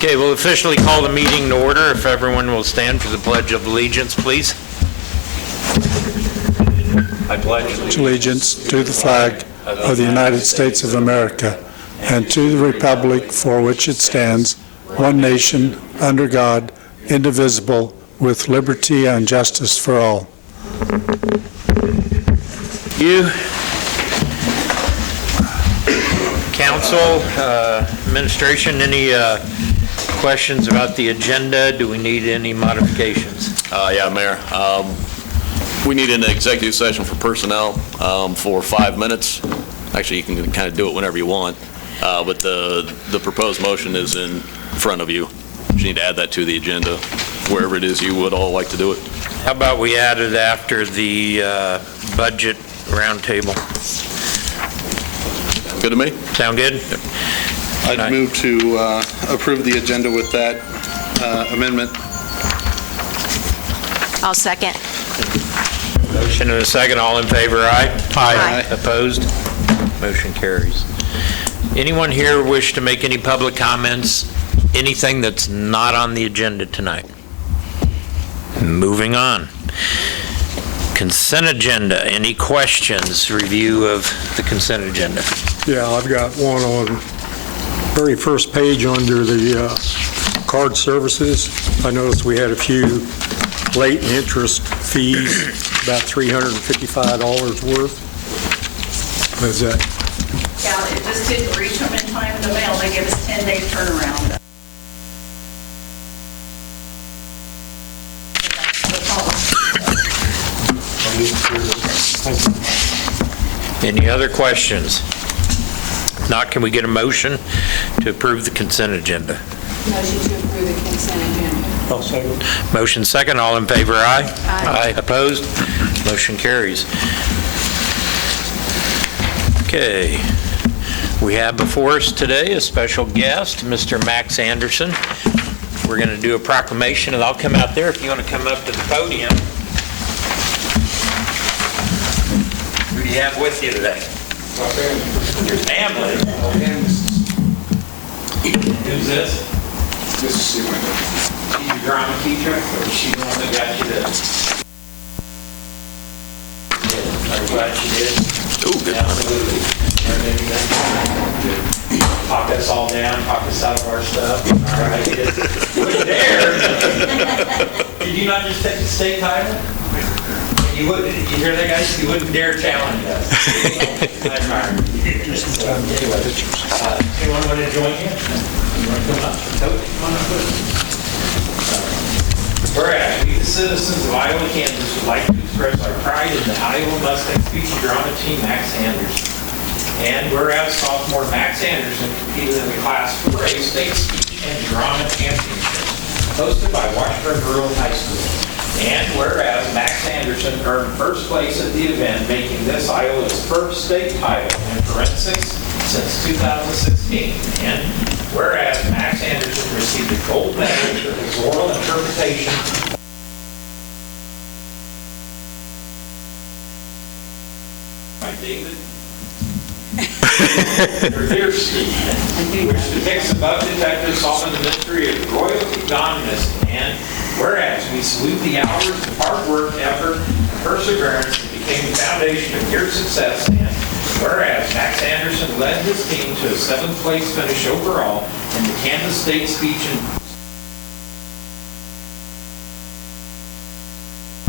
Okay, we'll officially call the meeting to order. If everyone will stand for the Pledge of Allegiance, please. I pledge allegiance to the flag of the United States of America and to the republic for which it stands, one nation, under God, indivisible, with liberty and justice for all. you. Council, administration, any questions about the agenda? Do we need any modifications? Yeah, Mayor. We need an executive session for personnel for 5 minutes. Actually, you can kind of do it whenever you want, but the proposed motion is in front of you. You need to add that to the agenda, wherever it is you would all like to do it. How about we add it after the budget roundtable? Good to me? Sound good? I'd move to approve the agenda with that amendment. I'll second. Motion and a second. All in favor, aye? Aye. Opposed? Motion carries. Anyone here wish to make any public comments? Anything that's not on the agenda tonight? Moving on. Consent agenda. Any questions? Review of the consent agenda. Yeah, I've got one on very first page under the card services. I noticed we had a few late interest fees, about $355 worth. What is that? Yeah, it just didn't reach them in time in the mail. They give us 10-day turnaround. Any other questions? If not, can we get a motion to approve the consent agenda? Motion to approve the consent agenda. I'll second. Motion second. All in favor, aye? Aye. Opposed? Motion carries. Okay. We have before us today a special guest, Mr. Max Anderson. We're going to do a proclamation, and I'll come out there if you want to come up to the podium. Who do you have with you today? My family. Your family? Who's this? This is Sue. She's your drama teacher, or she the one that got you this? I'm glad she did. Ooh, good. Absolutely. Learn anything? Talk us all down, talk us out of our stuff. All right. You wouldn't dare. Did you not just take the state title? You wouldn't, you hear that, guys? You wouldn't dare challenge us. I admire you. Anyway, anyone want to join you? You want to come up? Coach, come on up with us. Whereas we, the citizens of Iowa, Kansas, would like to express our pride in the Iowa Mustang Speech Drama Team, Max Anderson. And whereas sophomore Max Anderson competed in the Class 4A State Speech and Drama Championship, hosted by Washburn Rural High School. And whereas Max Anderson earned first place at the event, making this Iola's first state title in forensics since 2016. And whereas Max Anderson received a gold medal for his oral interpretation by David which depicts above detective solving the mystery of royalty dominance. And whereas we salute the hours of hard work, effort, and perseverance that became the foundation of your success. And whereas Max Anderson led his team to a 7th place finish overall in the Kansas State Speech and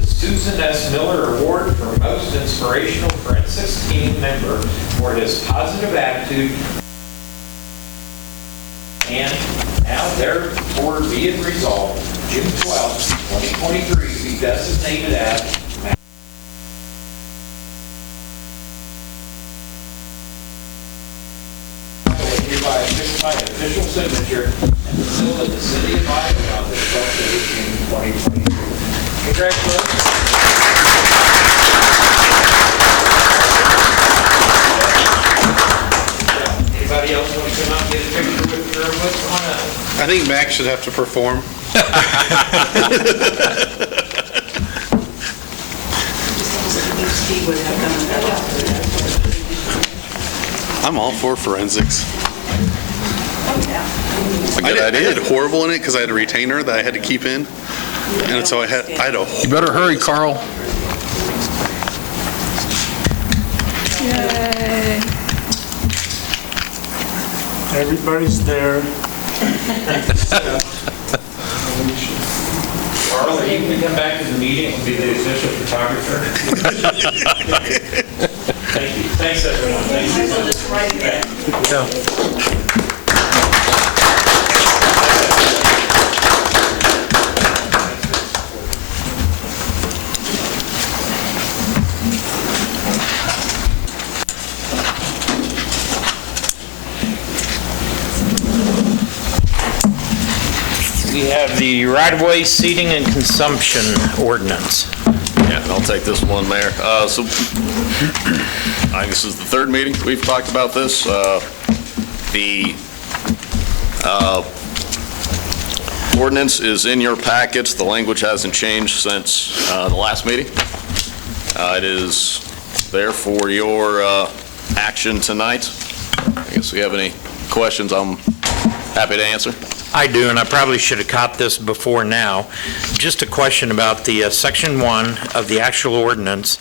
Susan S. Miller Award for Most Inspirational Forensics Team Member for his positive attitude. And now therefore be it resolved, June 12, 2023, be designated as hereby affixed by official signature and sealed in the city of Iowa on the 12th day of June 2023. Congratulations. Anybody else want to come out and get a picture with her? Come on up. I think Max should have to perform. I'm all for forensics. Oh, yeah. A good I idea. did horrible in it because I had a retainer that I had to keep in. And so I had a You better hurry, Carl. Everybody's there. Carl, are you going to come back to the meeting and be the official photographer? Thank you. Thanks, everyone. Thank you. So just right there. We have the right-of-way seating and consumption ordinance. Yeah, I'll take this one, Mayor. So, I think this is the third meeting we've talked about this. The ordinance is in your packets. The language hasn't changed since the last meeting. It is there for your action tonight. I guess if you have any questions, I'm happy to answer. I do, and I probably should have caught this before now. Just a question about the Section 1 of the actual ordinance.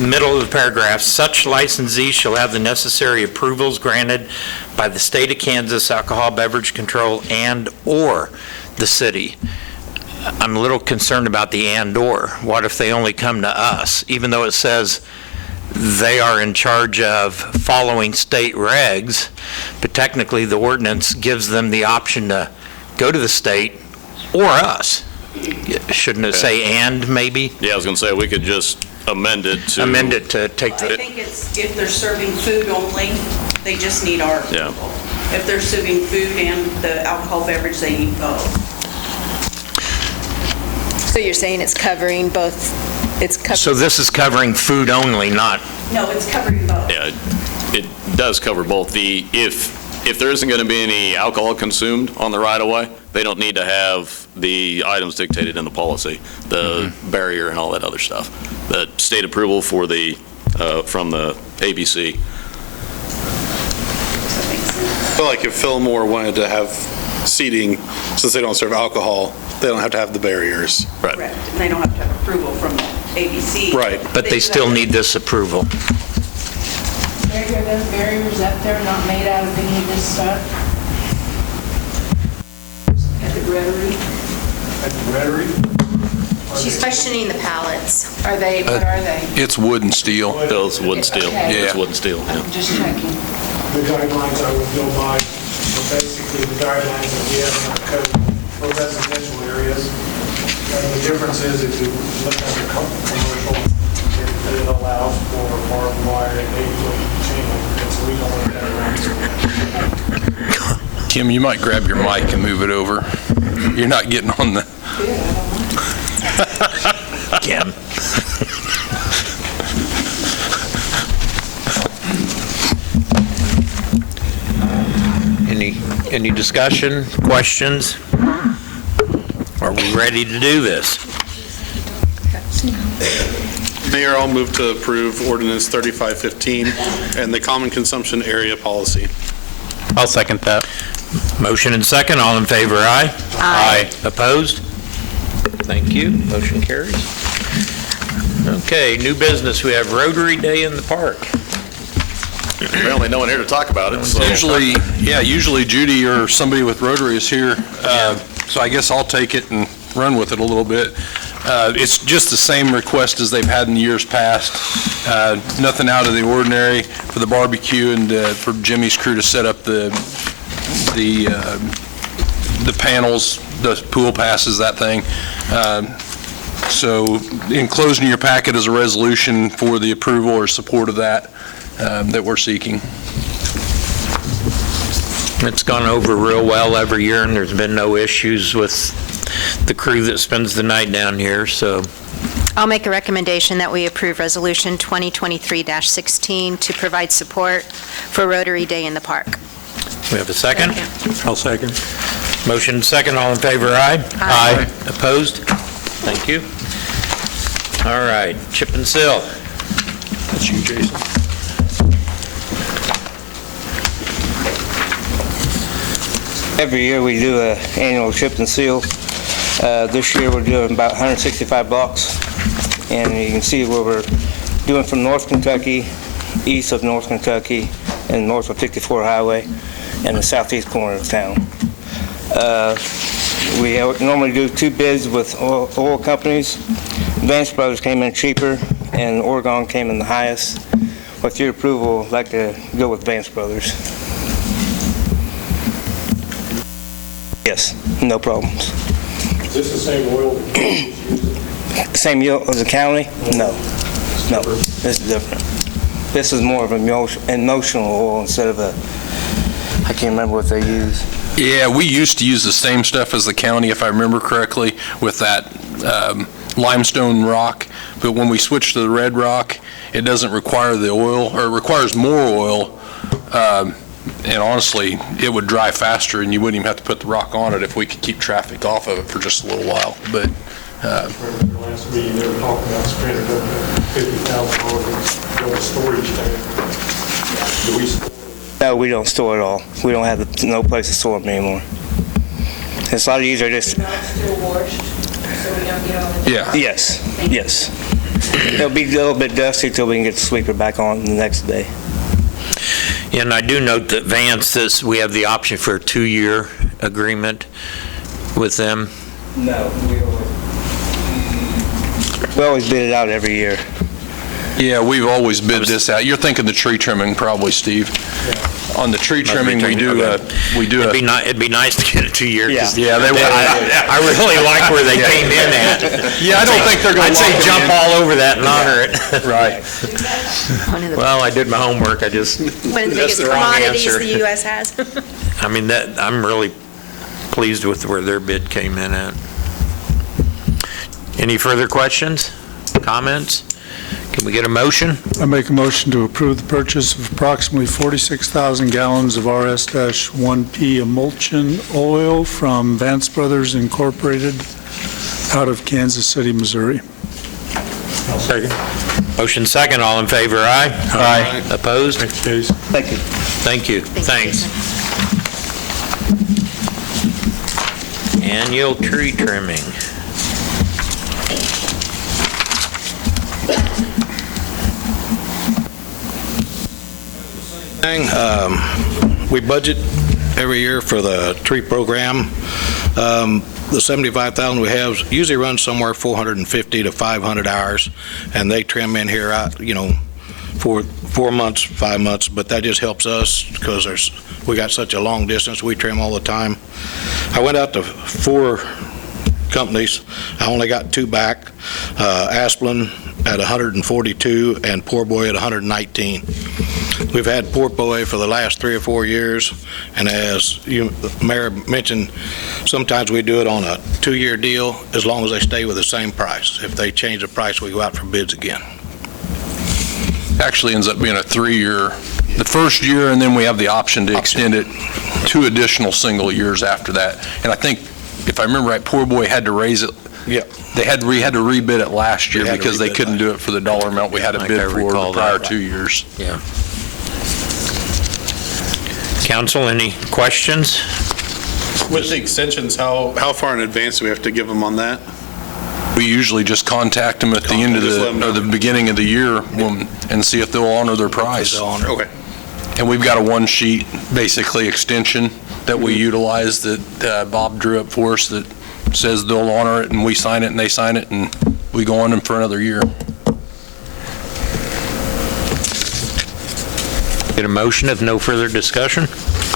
Middle of the paragraph, such licensee shall have the necessary approvals granted by the state of Kansas Alcohol Beverage Control and/or the city. I'm a little concerned about the and/or. What if they only come to us? Even though it says they are in charge of following state regs, but technically the ordinance gives them the option to go to the state or us. Shouldn't it say and maybe? Yeah, I was going to say, we could just amend it to... Amend it to take I the, think it's, if they're serving food only, they just need our Yeah. approval. If they're serving food and the alcohol beverage, they need both. So you're saying it's covering both, so this is covering food only, not, No, it's covering both. Yeah, it does cover both. If there isn't going to be any alcohol consumed on the right-of-way, they don't need to have the items dictated in the policy, the barrier and all that other stuff. The state approval for the, from the ABC. Does that make sense? So like if Fillmore wanted to have seating, since they don't serve alcohol, they don't have to have the barriers. Right. Correct. And they don't have to have approval from the ABC. Right. but they still need this approval. Are those barriers up there not made out of any of this stuff? At the Rotary? she's questioning the pallets. Are they, what are they? It's wood and steel. No, it's wood and steel. Okay. It's wood and steel, yeah. I'm just checking. The guidelines I would go by are basically the guidelines that we have in our code for residential areas. And the difference is if you look at the commercial, it allows for barbed wire and 8-foot chain link fence, so we don't want that around. Kim, you might grab your mic and move it over. You're not getting on the... Kim. Any discussion, questions? Are we ready to do this? Mayor, I'll move to approve ordinance 3515 and the common consumption area policy. I'll second that. Motion and second, all in favor, aye? Aye. Opposed? Thank you, motion carries. Okay, new business, we have Rotary Day in the park. Apparently, no one here to talk about it, so... Usually Judy or somebody with Rotary is here, so I guess I'll take it and run with it a little bit. It's just the same request as they've had in years past. Nothing out of the ordinary for the barbecue and for Jimmy's crew to set up the panels, the pool passes, that thing. So enclosed in your packet is a resolution for the approval or support of that we're seeking. It's gone over real well every year, and there's been no issues with the crew that spends the night down here, so. I'll make a recommendation that we approve Resolution 2023-16 to provide support for Rotary Day in the park. We have a second? I'll second. Motion and second, all in favor, aye? Aye. Opposed? Thank you. All right, chip and seal. That's you, Jason. Every year we do an annual chip and seal. This year we're doing about $165, and you can see where we're doing from North Kentucky, east of North Kentucky, and north of 54 Highway, and the southeast corner of town. We normally do 2 bids with oil companies. Vance Brothers came in cheaper, and Oregon came in the highest. With your approval, I'd like to go with Vance Brothers. Yes, no problems. Is this the same oil? Same yield as the county? No. No, this is different. This is more of an emotional oil instead of I can't remember what they use. Yeah, we used to use the same stuff as the county, if I remember correctly, with that limestone rock. But when we switched to the red rock, it doesn't require the oil, or it requires more oil. And honestly, it would dry faster, and you wouldn't even have to put the rock on it if we could keep traffic off of it for just a little while. But Last meeting, they were talking about spending up to $50,000 to build a storage tank. Do we store? No, we don't store it all. We don't have no place to store them anymore. It's a lot easier just. Not still washed, so we don't get all the... yeah. Yes, yes. It'll be a little bit dusty until we can get the sweeper back on the next day. And I do note that Vance, we have the option for a 2-year agreement with them. No, we always bid it out every year. Yeah, we've always bid this out. You're thinking the tree trimming probably, Steve. On the tree trimming, we do It'd be nice to get a 2-year. Yeah. Yeah, they would. I really like where they came in at. Yeah, I don't think they're going to. I'd say jump all over that and honor it. Right. One of the Well, I did my homework. I just, one of the that's biggest the wrong commodities answer. the U.S. has. I mean, I'm really pleased with where their bid came in at. Any further questions, comments? Can we get a motion? I make a motion to approve the purchase of approximately 46,000 gallons of RS-1P emulsion oil from Vance Brothers Incorporated out of Kansas City, Missouri. Second. Motion second, all in favor, aye? Aye. Opposed? Thanks, Jason. Thank you. Thank you. Thanks. Annual tree trimming. We budget every year for the tree program. The 75,000 we have usually runs somewhere 450 to 500 hours, and they trim in here, for 4 months, 5 months, but that just helps us because we got such a long distance. We trim all the time. I went out to 4 companies. I only got 2 back, Asplin at 142 and Poor Boy at 119. We've had Poor Boy for the last 3 or 4 years, and as the Mayor mentioned, sometimes we do it on a 2-year deal as long as they stay with the same price. If they change the price, we go out for bids again. Actually ends up being a 3-year, the first year, and then we have the option to extend it 2 additional single years after that. And I think, if I remember right, Poor Boy had to raise it. Yeah. We had to rebid it last year because they couldn't do it for the dollar amount we had to bid for the prior 2 years. Yeah. Council, any questions? With the extensions, how far in advance do we have to give them on that? We usually just contact them at the end of the beginning of the year and see if they'll honor their price. Okay. And we've got a 1-sheet, basically, extension that we utilize that Bob drew up for us that says they'll honor it, and we sign it, and they sign it, and we go on them for another year. Get a motion if no further discussion?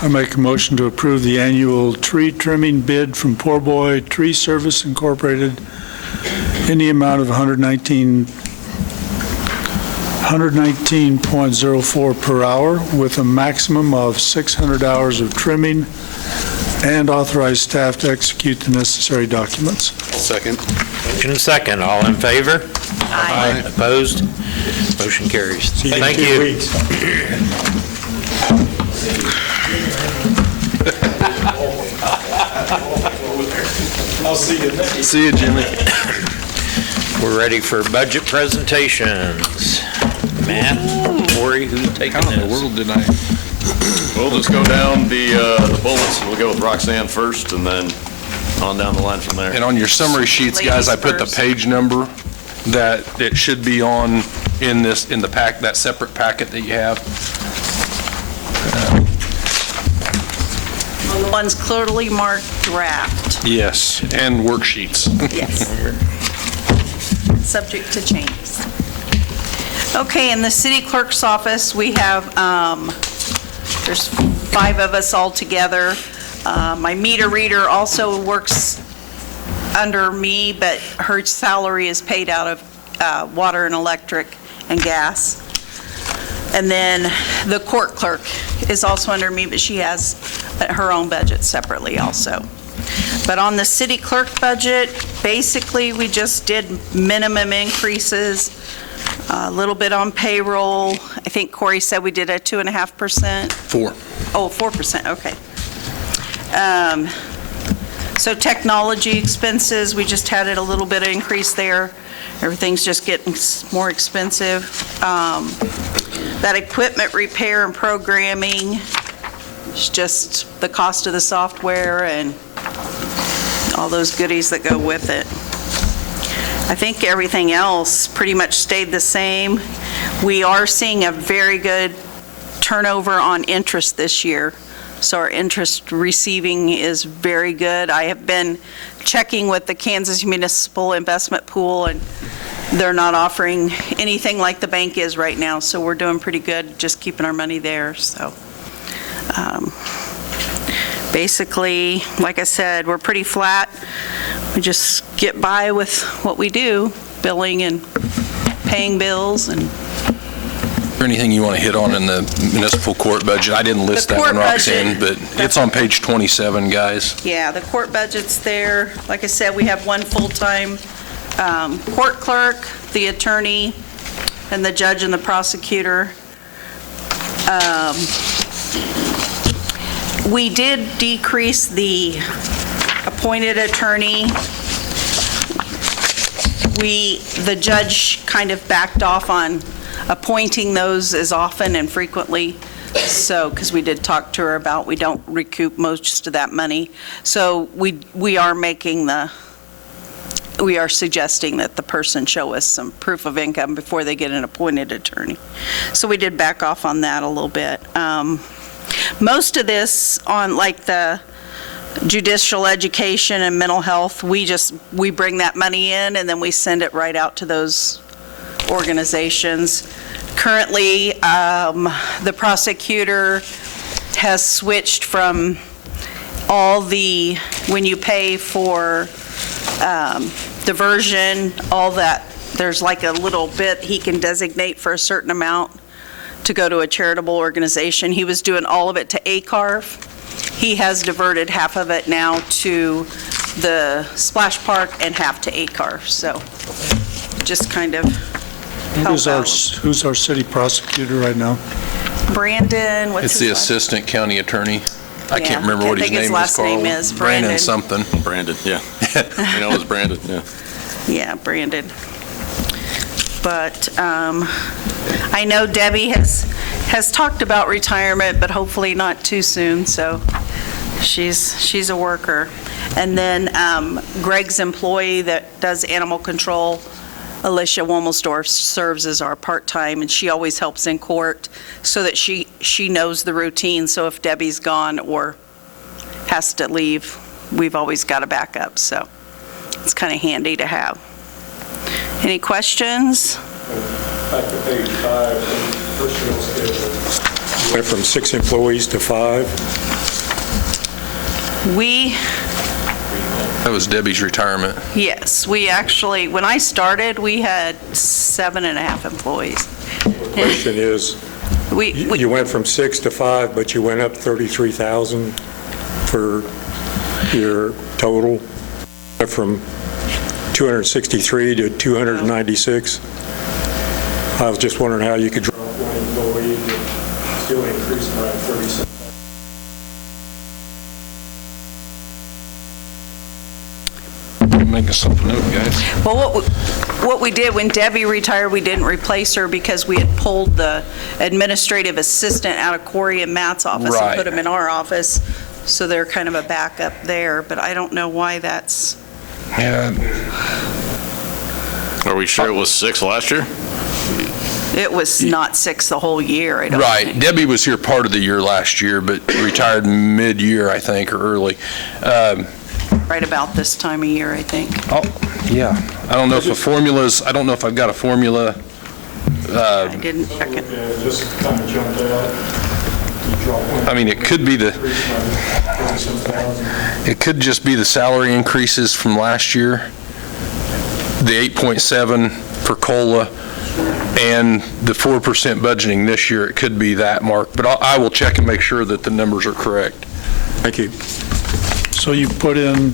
I make a motion to approve the annual tree trimming bid from Poor Boy Tree Service Incorporated in the amount of $119.04 per hour with a maximum of 600 hours of trimming, and authorize staff to execute the necessary documents. Second. Motion second, all in favor? Aye. Opposed? Motion carries. Thank in 2 you. weeks. I'll see you. See you, Jimmy. We're ready for budget presentations. Matt, Corey, who's taking this? How in the world did I We'll just go down the bullets. We'll go with Roxanne first and then on down the line from there. And on your summary sheets, guys, I put the page number that it should be on in the pack, that separate packet that you have. On the ones clearly marked draft. Yes, and worksheets. Yes. Subject to changes. Okay, in the city clerk's office, we have, there's 5 of us all together. My meter reader also works under me, but her salary is paid out of water and electric and gas. And then the court clerk is also under me, but she has her own budget separately also. But on the city clerk budget, basically, we just did minimum increases, a little bit on payroll. I think Corey said we did a 2.5%. 4. Oh, 4%, okay. So technology expenses, we just had it a little bit of increase there. Everything's just getting more expensive. That equipment repair and programming, it's just the cost of the software and all those goodies that go with it. I think everything else pretty much stayed the same. We are seeing a very good turnover on interest this year. So our interest receiving is very good. I have been checking with the Kansas Municipal Investment Pool, and they're not offering anything like the bank is right now. So we're doing pretty good, just keeping our money there. So basically, like I said, we're pretty flat. We just get by with what we do, billing and paying bills. And Is there anything you want to hit on in the municipal court budget? I didn't list that one, Roxanne, but it's on page 27, guys. yeah, the court budget's there. Like I said, we have one full-time court clerk, the attorney, and the judge and the prosecutor. We did decrease the appointed attorney. The judge kind of backed off on appointing those as often and frequently, so, because we did talk to her about we don't recoup most of that money. So we are suggesting that the person show us some proof of income before they get an appointed attorney. So we did back off on that a little bit. Most of this on like the judicial education and mental health, we bring that money in and then we send it right out to those organizations. Currently, the prosecutor has switched from when you pay for diversion, all that, there's like a little bit he can designate for a certain amount to go to a charitable organization. He was doing all of it to ACARF. He has diverted half of it now to the splash park and half to ACARF. So just kind of help out. Who's our city prosecutor right now? Brandon, what's It's his the last? assistant county attorney. I Yeah, can't remember what his think his name is, last Carl. name is Brandon. something. Brandon, yeah. You know, it was Brandon, yeah. Yeah, Brandon. But I know Debbie has talked about retirement, but hopefully not too soon, so she's a worker. And then Greg's employee that does animal control, Alicia Womelsdorf, serves as our part-time, and she always helps in court so that she knows the routine. So if Debbie's gone or has to leave, we've always got a backup. So it's kind of handy to have. Any questions? Back to page 5, personnel schedule. Went from 6 employees to 5. That was Debbie's retirement. Yes, we actually, when I started, we had 7.5 employees. The question is, you went from 6 to 5, but you went up 33,000 for your total, from 263 to 296. I was just wondering how you could drop one employee and still increase around 37. make myself a note, guys. Well, what we did, when Debbie retired, we didn't replace her because we had pulled the administrative assistant out of Corey and Matt's office and Right. put them in our office, so they're kind of a backup there, but I don't know why that's, Yeah, Are we sure it was 6 last year? it was not 6 the whole year, I don't right. think. Debbie was here part of the year last year, but retired mid-year, I think, or early. Right about this time of year, I think. Oh, yeah. I don't know if I don't know if I've got a formula. I didn't check it. Yeah, just kind of jumped out. I mean, it could just be the salary increases from last year, the 8.7 for COLA, and the 4% budgeting this year. It could be that, Mark, but I will check and make sure that the numbers are correct. Thank you. So you put in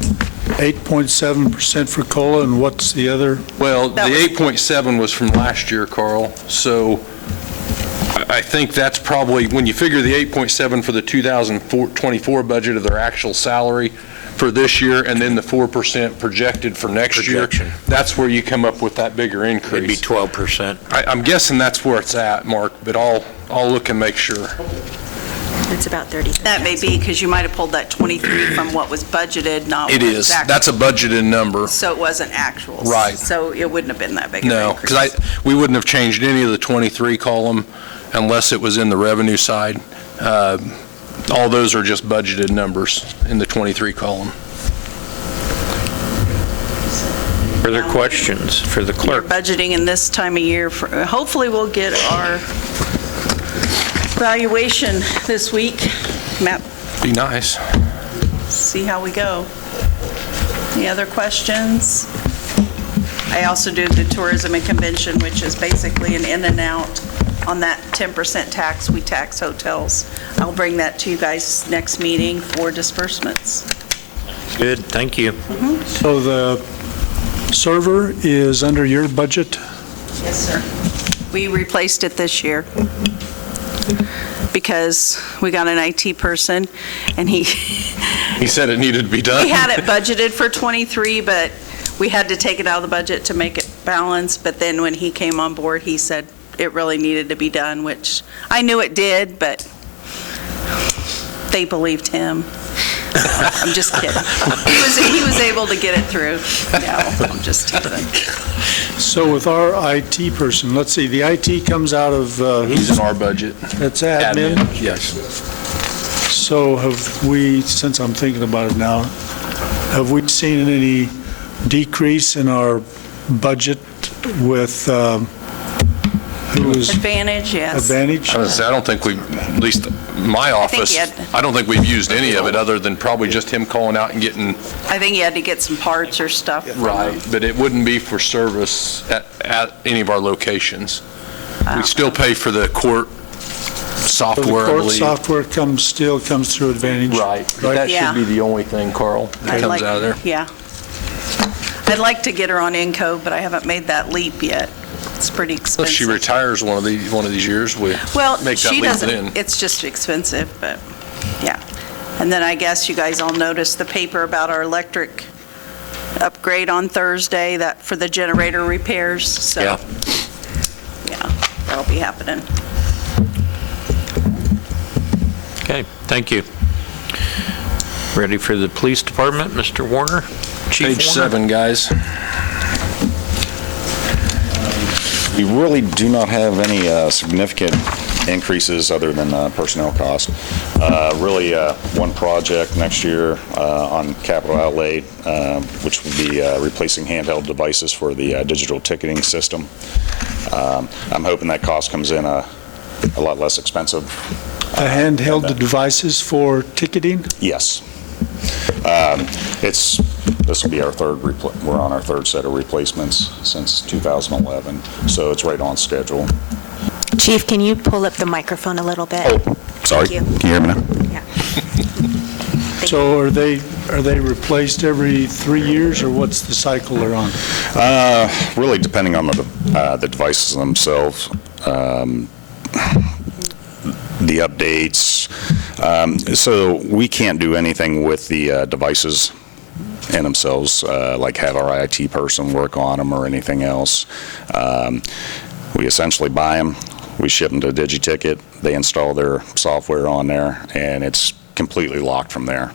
8.7% for COLA, and what's the other? Well, the That was- 8.7 was from last year, Carl, so I think that's probably, when you figure the 8.7 for the 2024 budget of their actual salary for this year, and then the 4% projected for next year, Projection. that's where you come up with that bigger It'd be increase. 12%. I'm guessing that's where it's at, Mark, but I'll look and make sure. It's about 30. That may be because you might have pulled that 23 from what was budgeted, not It what is. was actual. That's a budgeted number. So it wasn't actual. Right. So it wouldn't have been that big of an No, increase. because we wouldn't have changed any of the 23 column unless it was in the revenue side. All those are just budgeted numbers in the 23 column. Further questions for the We're clerk? budgeting in this time of year. Hopefully, we'll get our valuation this week. Matt, Be nice. see how we go. Any other questions? I also do the tourism and convention, which is basically an in and out on that 10% tax we tax hotels. I'll bring that to you guys next meeting for disbursements. Good, thank you. So the server is under your budget? Yes, sir. We replaced it this year because we got an IT person, and He said it needed to be done. we had it budgeted for 23, but we had to take it out of the budget to make it balanced. But then when he came on board, he said it really needed to be done, which I knew it did, but they believed him. I'm just kidding. He was able to get it through. No, I'm just kidding. So with our IT person, let's see, the IT comes out of, He's in our budget. that's admin? Yes. So have we, since I'm thinking about it now, have we seen any decrease in our budget with, who was Advantage, yes. Advantage? I was gonna say, I don't think we, at least my office, he had- I don't think we've used any of it other than probably just him calling out and getting, I think he had to get some parts or stuff. from them. but it wouldn't be for service at any of our locations. We still pay for the court So the software, I court believe. software still comes through Advantage? Right. That Yeah. should be the only thing, Carl, that I'd comes like- out of there. Yeah. I'd like to get her on Encode, but I haven't made that leap yet. It's pretty expensive. Unless she retires one of these years, we Well, make that she leap doesn't, then. it's just expensive, but, yeah. And then I guess you guys all noticed the paper about our electric upgrade on Thursday, that for the generator repairs, so. Yeah. Yeah, that'll be happening. Okay, thank you. Ready for the police department, Mr. Warner? Chief Page Warner? 7, guys. We really do not have any significant increases other than personnel costs. Really, one project next year on capital outlay, which will be replacing handheld devices for the digital ticketing system. I'm hoping that cost comes in a lot less expensive. Handheld devices for ticketing? Yes. This will be our we're on our third set of replacements since 2011, so it's right on schedule. Chief, can you pull up the microphone a little bit? Oh, sorry. Thank you. Can you hear me now? Yeah. So are they replaced every 3 years, or what's the cycle they're on? Really depending on the devices themselves, the updates. So we can't do anything with the devices in themselves, like have our IT person work on them or anything else. We essentially buy them, we ship them to DigiTicket, they install their software on there, and it's completely locked from there.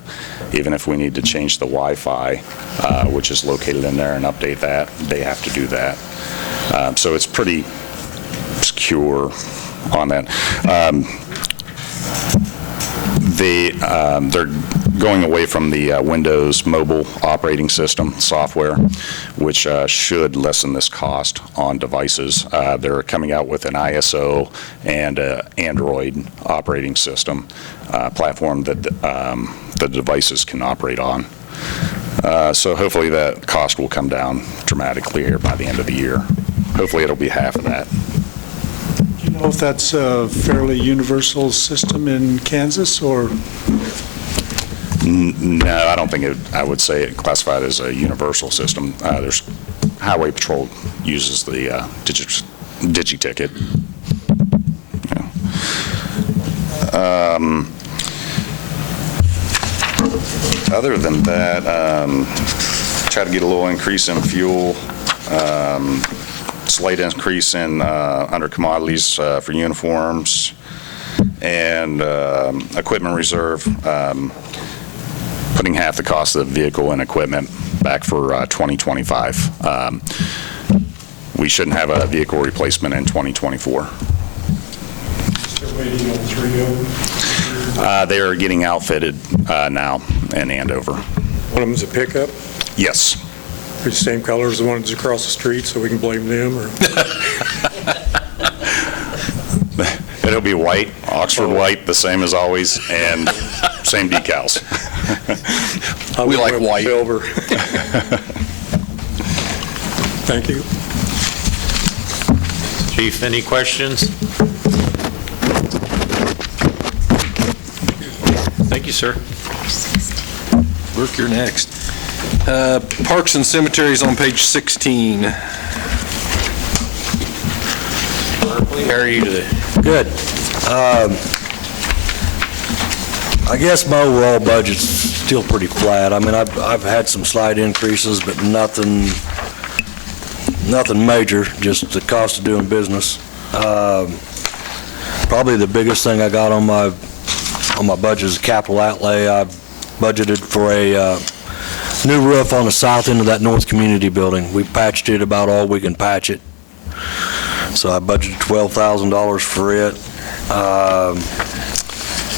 Even if we need to change the Wi-Fi, which is located in there, and update that, they have to do that. So it's pretty secure on that. They're going away from the Windows mobile operating system software, which should lessen this cost on devices. They're coming out with an ISO and Android operating system platform that the devices can operate on. So hopefully that cost will come down dramatically here by the end of the year. Hopefully it'll be half of that. Do you know if that's a fairly universal system in Kansas, or? No, I don't think I would say it classified as a universal system. There's Highway Patrol uses the DigiTicket. Yeah. Other than that, try to get a little increase in fuel, slight increase in under commodities for uniforms, and equipment reserve, putting half the cost of the vehicle and equipment back for 2025. We shouldn't have a vehicle replacement in 2024. Still waiting on 3 of them. They are getting outfitted now in Andover. One of them's a pickup. Yes. They're the same color as the ones across the street, so we can blame them, or? It'll be white, Oxford white, the same as always, and same decals. We like white. Silver. Thank you. Chief, any questions? Thank you, sir. Burke, you're next. Parks and Cemeteries on page 16. How are you today? Good. I guess my overall budget's still pretty flat. I mean, I've had some slight increases, but nothing major, just the cost of doing business. Probably the biggest thing I got on my budget is capital outlay. I've budgeted for a new roof on the south end of that North Community Building. We patched it about all we can patch it. So I budgeted $12,000 for it.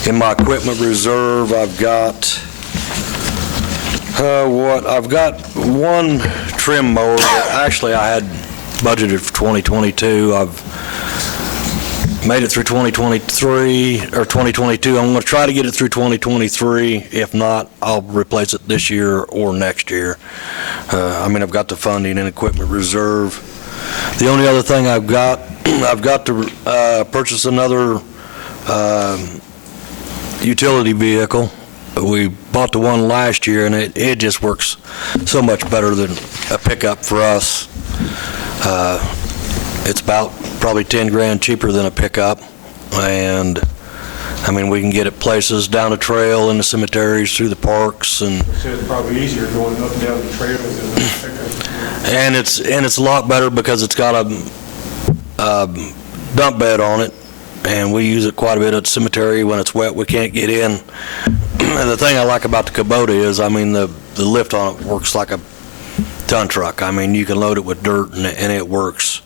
In my equipment reserve, I've got I've got one trim mower that actually I had budgeted for 2022. I've made it through 2023 or 2022. I'm going to try to get it through 2023. If not, I'll replace it this year or next year. I mean, I've got the funding and equipment reserve. The only other thing I've got to purchase another utility vehicle. We bought the one last year, and it just works so much better than a pickup for us. It's about probably 10 grand cheaper than a pickup, and I mean, we can get it places down the trail, in the cemeteries, through the parks, and So it's probably easier going up and down the trail than a pickup. and it's a lot better because it's got a dump bed on it, and we use it quite a bit at the cemetery. When it's wet, we can't get in. And the thing I like about the Kubota is, I mean, the lift on it works like a ton truck. I mean, you can load it with dirt, and it works.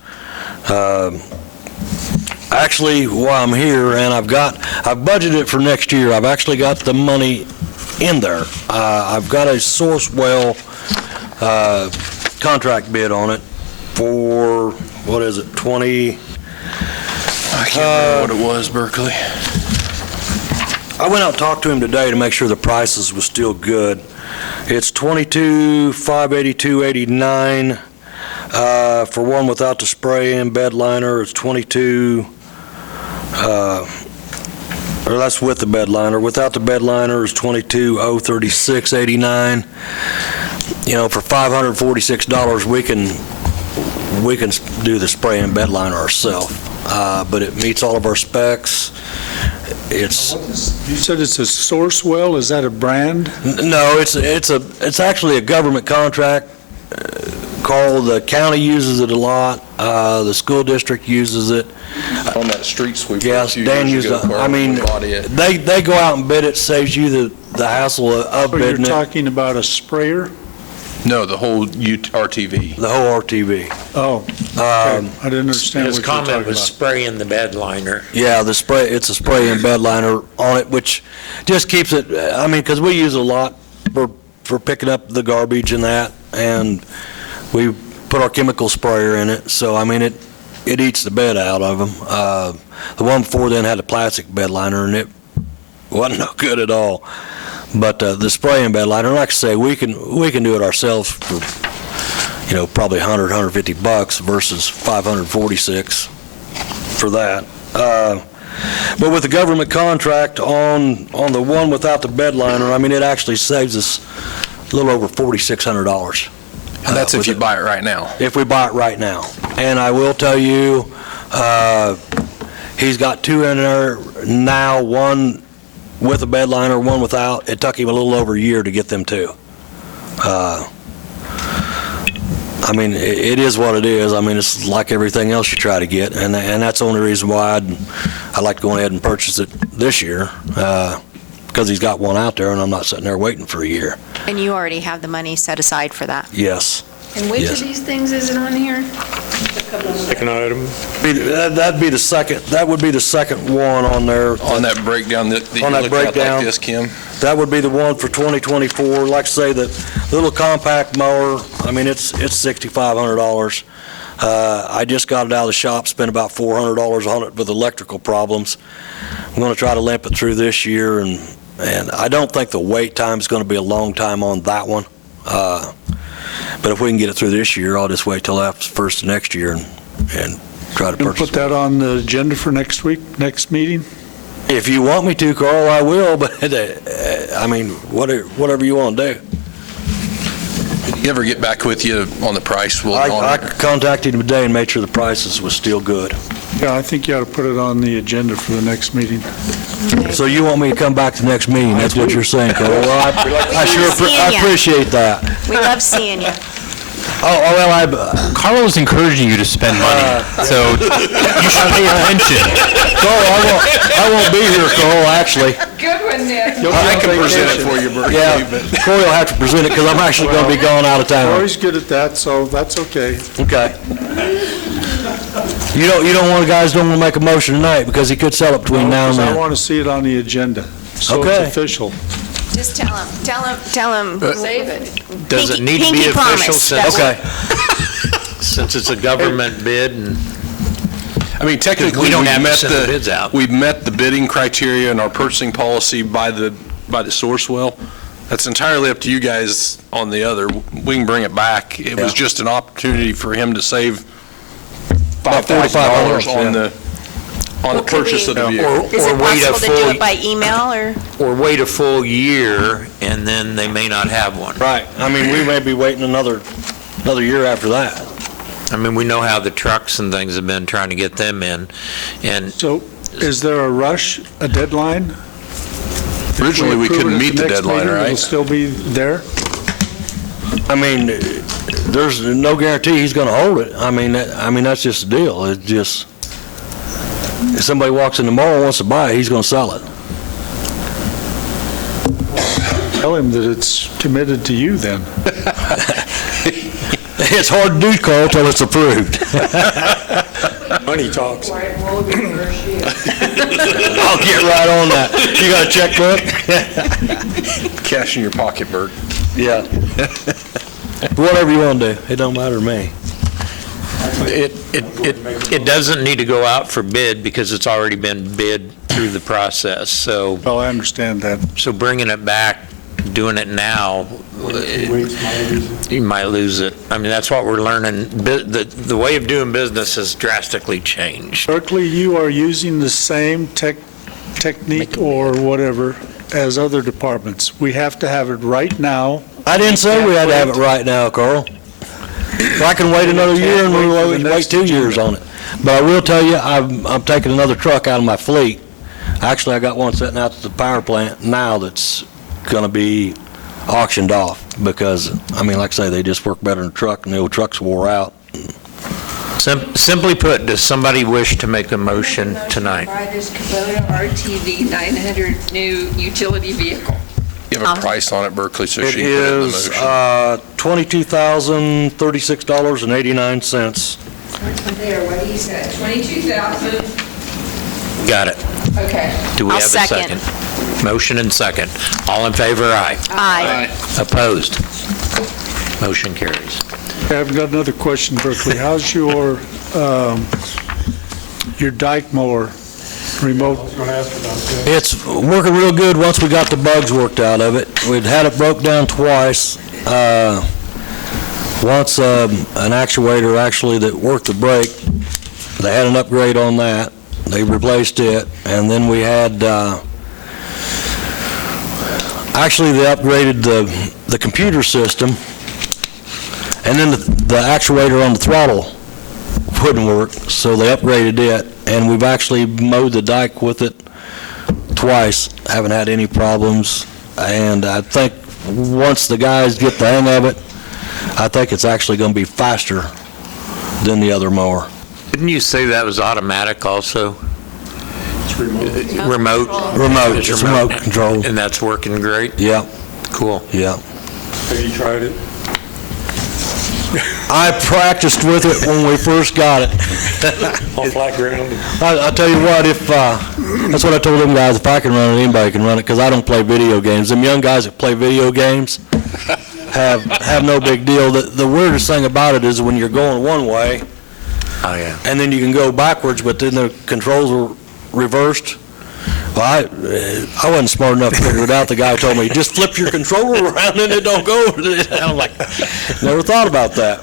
Actually, while I'm here, and I've budgeted for next year, I've actually got the money in there. I've got a Sourcewell contract bid on it for, what is it, 20? I can't remember what it was, Berkeley. I went out and talked to him today to make sure the prices was still good. It's $22,582.89 for one without the spray-in bed liner. It's $22, or that's with the bed liner. Without the bed liner is $22,036.89. You know, for $546, we can do the spray-in bed liner ourselves. But it meets all of our specs. it's, You said it's a source well, is that a brand? no, it's actually a government contract. Carl, the county uses it a lot, the school district uses it. On that street sweeper a Yes, few Dan years used ago it. where I mean, we bought it. they go out and bid it, saves you the hassle of So you're bidding it, talking about a sprayer? No, the whole RTV. the whole RTV. Oh, okay. I didn't understand what His you were talking comment was about. spraying the bed liner. Yeah, it's a spray and bed liner on it, which just keeps it, I mean, because we use it a lot for picking up the garbage and that, and we put our chemical sprayer in it, so, I mean, it eats the bed out of them. The one before then had a plastic bed liner, and it wasn't no good at all. But the spray and bed liner, like I say, we can do it ourselves for, probably $100-150 versus $546 for that. But with the government contract on the one without the bed liner, I mean, it actually saves us a little over $4,600. And that's if you buy it right now. If we buy it right now. And I will tell you, he's got two in there now, one with a bed liner, one without. It took him a little over a year to get them two. I mean, it is what it is. I mean, it's like everything else you try to get, and that's the only reason why I'd like to go ahead and purchase it this year, because he's got one out there, and I'm not sitting there waiting for a year. And you already have the money set aside for that. Yes. And which Yes. of these things is it on here? Second item. That'd be the second, that would be the second one on there. On that breakdown that you On that looked at breakdown. like this, Kim? That would be the one for 2024. Like I say, the little compact mower, I mean, it's $6,500. I just got it out of the shop, spent about $400 on it with electrical problems. I'm going to try to limp it through this year, and I don't think the wait time is going to be a long time on that one. But if we can get it through this year, I'll just wait till after first of next year and try to Gonna purchase put that on the agenda for next week, next meeting? If you want me to, Carl, I will, but, I mean, whatever you want to do. Did he ever get back with you on the price? I contacted him today and made sure the prices was still good. Yeah, I think you ought to put it on the agenda for the next meeting. So you want me to come back to the next meeting? That's what you're saying, Carl? Well, I appreciate that. We love seeing you. Carl is encouraging you to spend money, so you should pay attention. Carl, I won't be here, Carl, actually. Good one, Nick. I can present it for you, Bert. Yeah, Corey will have to present it because I'm actually going to be gone out of town. Corey's good at that, so that's okay. Okay. You don't want guys don't want to make a motion tonight because he could sell it between now and Because I then. want to see it on the agenda, so Okay. it's official. Just tell him. Save it. Does it need to be Pinky official promise. since it's a government bid? And I mean, technically, we don't have to send the bids out. we've met the bidding criteria and our purchasing policy by the source well. That's entirely up to you guys on the other. We can bring it back. It was just an opportunity for him to save $5,000 on the purchase of the vehicle. Is it wait a possible to do full- it by email, or? wait a full year, and then they may not have one. Right. I mean, we may be waiting another year after that. I mean, we know how the trucks and things have been trying to get them in, and So is there a rush, a deadline? Originally, we couldn't meet the Next deadline, meeting, It'll right? still be there? I mean, there's no guarantee he's going to hold it. I mean, that's just the deal. It's just, if somebody walks in tomorrow and wants to buy it, he's going to sell it. Tell him that it's committed to you then. It's hard to do, Carl, till it's approved. Money talks. I'll get right on that. You got a checkbook? Cash in your pocket, Bert. Yeah. Whatever you want to do. It don't matter to me. it doesn't need to go out for bid because it's already been bid through the process, so. Well, I understand that. So bringing it back, doing it now, you might lose it. I mean, that's what we're learning. The way of doing business has drastically changed. Berkeley, you are using the same technique or whatever as other departments. We have to have it right now. I didn't say we had to have it right now, Carl. I can wait another year and we'll wait 2 years on it. But I will tell you, I'm taking another truck out of my fleet Actually, I got one sitting out at the power plant now that's going to be auctioned off because, I mean, like I say, they just work better than a truck, and the old trucks wore out. Simply put, does somebody wish to make a motion tonight? Buy this Kubota RTV 900 new utility vehicle. You have a price on it, Berkeley, so It she can put it in the is motion. $22,036.89. There, what he said, 22,000. Got it. Okay. Do we I'll have a second. second? Motion and second. All in favor, aye. Aye. Opposed? Motion carries. I've got another question, Berkeley. How's your dike mower remote? It's working real good once we got the bugs worked out of it. We'd had it broke down twice. Once an actuator actually that worked the brake, they had an upgrade on that. They replaced it, and then we had, actually they upgraded the computer system, and then the actuator on the throttle wouldn't work, so they upgraded it, and we've actually mowed the dike with it twice, haven't had any problems, and I think once the guys get the hang of it, I think it's actually going to be faster than the other mower. Didn't you say that was automatic also? Remote? Remote, It's it's remote control. And that's working great? Yeah. Cool. Yeah. Have you tried it? I practiced with it when we first got it. On flat ground? I'll tell you what, if that's what I told them guys, if I can run it, anybody can run it, because I don't play video games. Them young guys that play video games have no big deal. The weirdest thing about it is when you're going one way, Oh, yeah. and then you can go backwards, but then the controls are reversed. Well, I wasn't smart enough to figure it out. The guy told me, just flip your controller around and it don't go. And I'm like, never thought about that.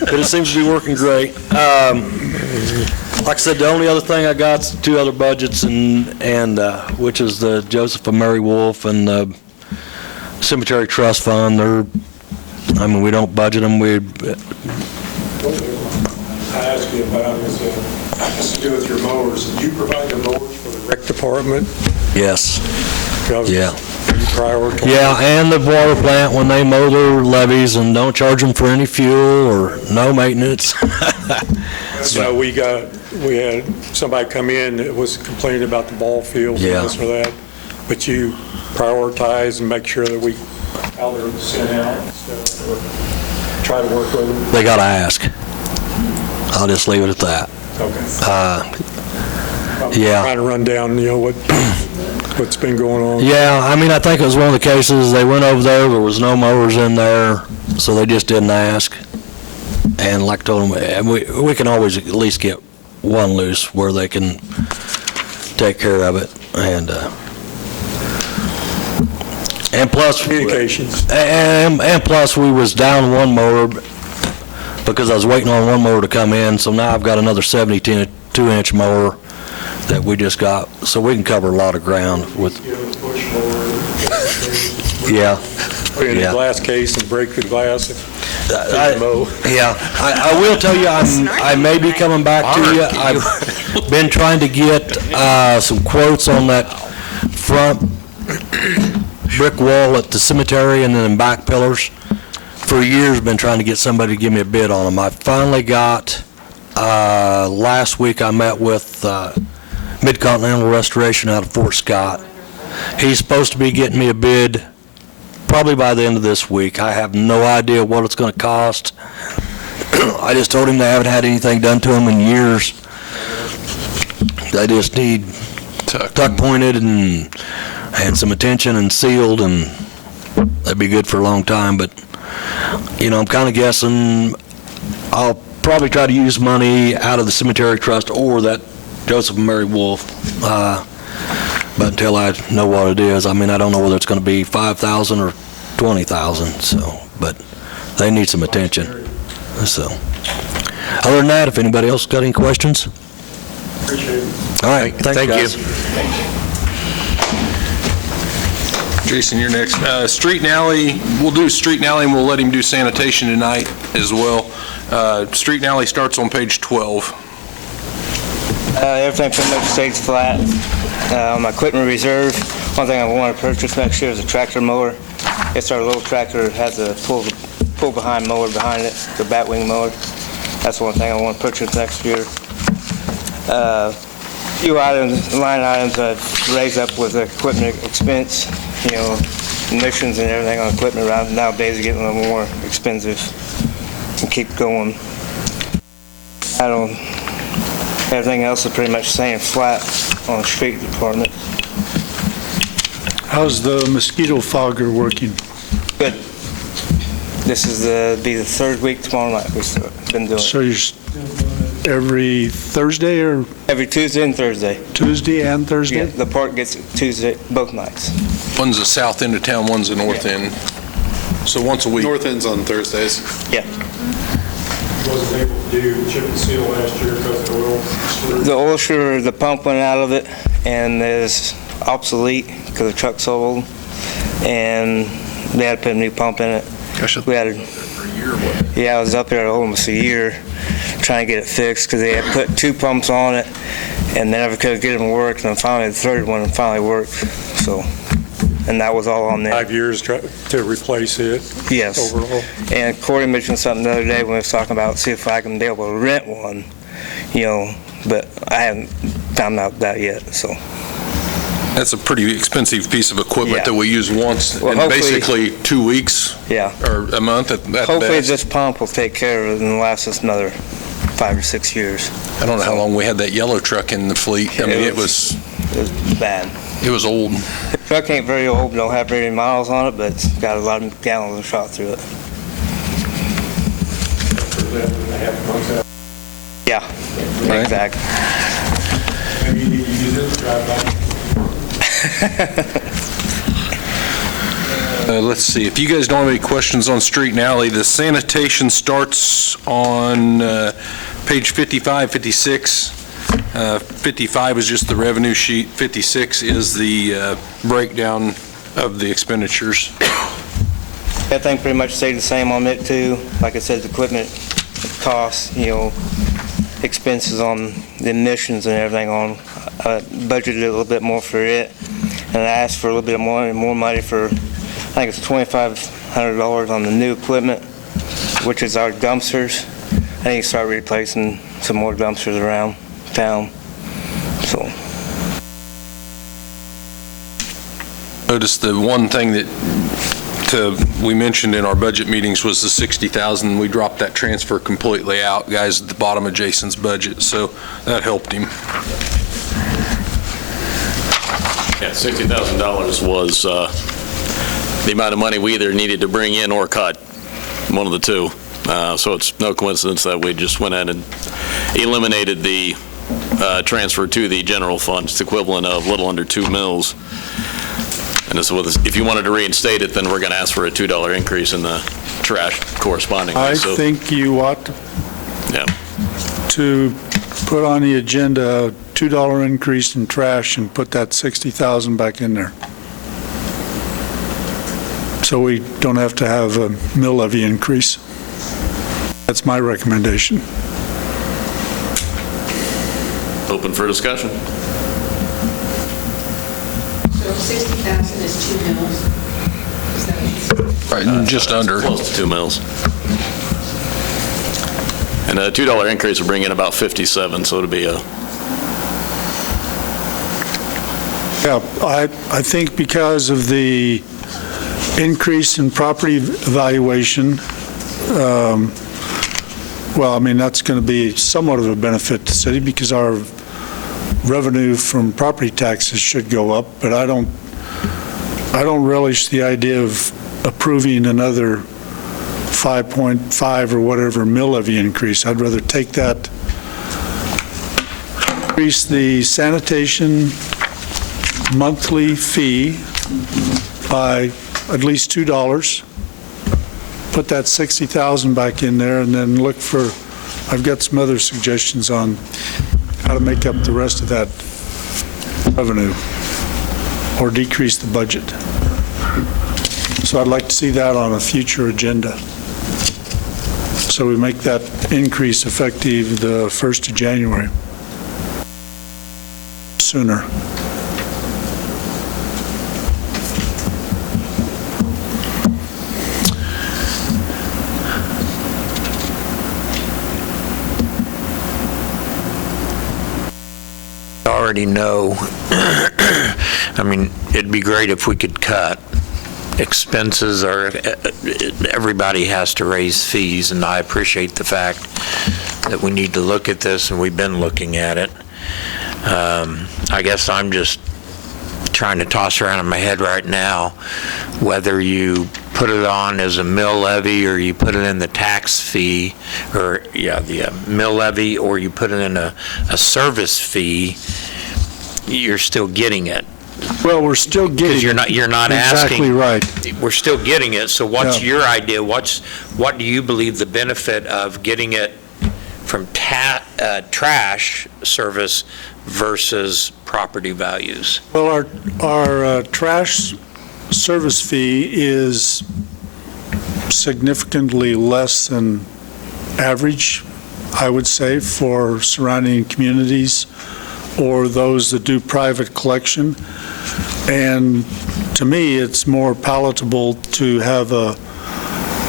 But it seems to be working great. Like I said, the only other thing I got is 2 other budgets, and which is the Joseph and Mary Wolf and the Cemetery Trust Fund. I mean, we don't budget them. I asked you about is has to do with your mowers. Do you provide the mowers for the rec department? Yes. Yeah. You prioritize? Yeah, and the water plant when they mow their levees, and don't charge them for any fuel or no maintenance. So we had somebody come in that was complaining about the ball fields and this or that, but you prioritize and make sure that how they're sent out and stuff, or try to work with them? They gotta ask. I'll just leave it at that. Okay. Yeah. Trying to run down, what's been going on. Yeah, I mean, I think it was one of the cases, they went over there was no mowers in there, so they just didn't ask. And like I told them, we can always at least get one loose where they can take care of it. And plus, communications. And plus, we was down one mower because I was waiting on one mower to come in, so now I've got another 72-inch mower that we just got, so we can cover a lot of ground with. Yeah. Put it in a glass case and break the glass. I will tell you, I may be coming back to you. I've been trying to get some quotes on that front brick wall at the cemetery and then back pillars. For years, been trying to get somebody to give me a bid on them. I finally got, last week I met with Mid-Continental Restoration out of Fort Scott. He's supposed to be getting me a bid probably by the end of this week. I have no idea what it's going to cost. I just told him they haven't had anything done to them in years. They just need tuck pointed and some attention and sealed, and they'd be good for a long time. But, I'm kind of guessing I'll probably try to use money out of the Cemetery Trust or that Joseph and Mary Wolf. But until I know what it is, I mean, I don't know whether it's going to be $5,000 or $20,000. So, but they need some attention. So, other than that, if anybody else got any questions? Appreciate it. All right, thank you. Jason, you're next. Street and alley, we'll do street and alley, and we'll let him do sanitation tonight as well. Street and alley starts on page 12. Everything pretty much stays flat. On my equipment reserve, one thing I want to purchase next year is a tractor mower. It's our little tractor, it has a pull-behind mower behind it, the batwing mower. That's one thing I want to purchase next year. Few items, line items I've raised up with the equipment expense, emissions and everything on equipment around nowadays are getting a little more expensive and keep going. Everything else is pretty much staying flat on the street department. How's the mosquito fogger working? Good. This is be the third week tomorrow night we've been doing. So you're every Thursday or? Every Tuesday and Thursday. Tuesday and Thursday? Yeah, the park gets it Tuesday, both nights. One's the south end of town, one's the north end. So once a week. North end's on Thursdays. Yeah. Wasn't able to do chip and seal last year because of the oil. The oil shooter, the pump went out of it and is obsolete because the truck's so old. And they had to put a new pump in it. We had I was up there almost a year trying to get it fixed because they had put 2 pumps on it and they never could get them to work. And then finally the third one finally worked. So, and that was all on there. 5 years to replace it. Yes. Overall. And Corey mentioned something the other day when we was talking about see if I can be able to rent one, but I haven't found out that yet. So. That's a pretty expensive piece of equipment that we use once Well, in basically 2 weeks. Yeah. Or a month at Hopefully best. this pump will take care of it and last us another 5 or 6 years. I don't know how long we had that yellow truck in the fleet. I mean, it was bad. It was old. The truck ain't very old, don't have very many miles on it, but it's got a lot of gallons shot through it. Yeah, exactly. Maybe you need to use it to drive back. Let's see, if you guys don't have any questions on street and alley, the sanitation starts on page 55, 56. 55 is just the revenue sheet. 56 is the breakdown of the expenditures. Everything pretty much stayed the same on it too. Like I said, the equipment costs, expenses on the emissions and everything on. I budgeted a little bit more for it, and I asked for a little bit more money for, I think it's $2,500 on the new equipment, which is our dumpsters. I need to start replacing some more dumpsters around town. So. Notice the one thing that we mentioned in our budget meetings was the $60,000. We dropped that transfer completely out, guys, at the bottom of Jason's budget, so that helped him. Yeah, $60,000 was the amount of money we either needed to bring in or cut, one of the two. So it's no coincidence that we just went ahead and eliminated the transfer to the general fund. It's equivalent of a little under 2 mils. And this was, if you wanted to reinstate it, then we're going to ask for a $2 increase in the trash correspondingly. I think you ought to put on the agenda a $2 increase in trash and put that $60,000 back in there. So we don't have to have a mill levy increase. That's my recommendation. Open for discussion. So 60,000 is 2 mils? Is that what you said? Right, just under. Close to 2 mils. And a $2 increase will bring in about 57, so it'll be a... Yeah, I think because of the increase in property valuation, well, I mean, that's going to be somewhat of a benefit to the city because our revenue from property taxes should go up, but I don't relish the idea of approving another 5.5 or whatever mill levy increase. I'd rather take that, increase the sanitation monthly fee by at least $2, put that $60,000 back in there, and then look for, I've got some other suggestions on how to make up the rest of that revenue or decrease the budget. So I'd like to see that on a future agenda. So we make that increase effective the 1st of January. Sooner. already know, I mean, it'd be great if we could cut. Expenses are, everybody has to raise fees, and I appreciate the fact that we need to look at this, and we've been looking at it. I guess I'm just trying to toss around in my head right now whether you put it on as a mill levy or you put it in the tax fee, or the mill levy, or you put it in a service fee, you're still getting it. Well, we're still getting it. Because you're not asking. Exactly right. We're still getting it, so what's your idea? What do you believe the benefit of getting it from trash service versus property values? Well, our trash service fee is significantly less than average, I would say, for surrounding communities or those that do private collection. And to me, it's more palatable to have a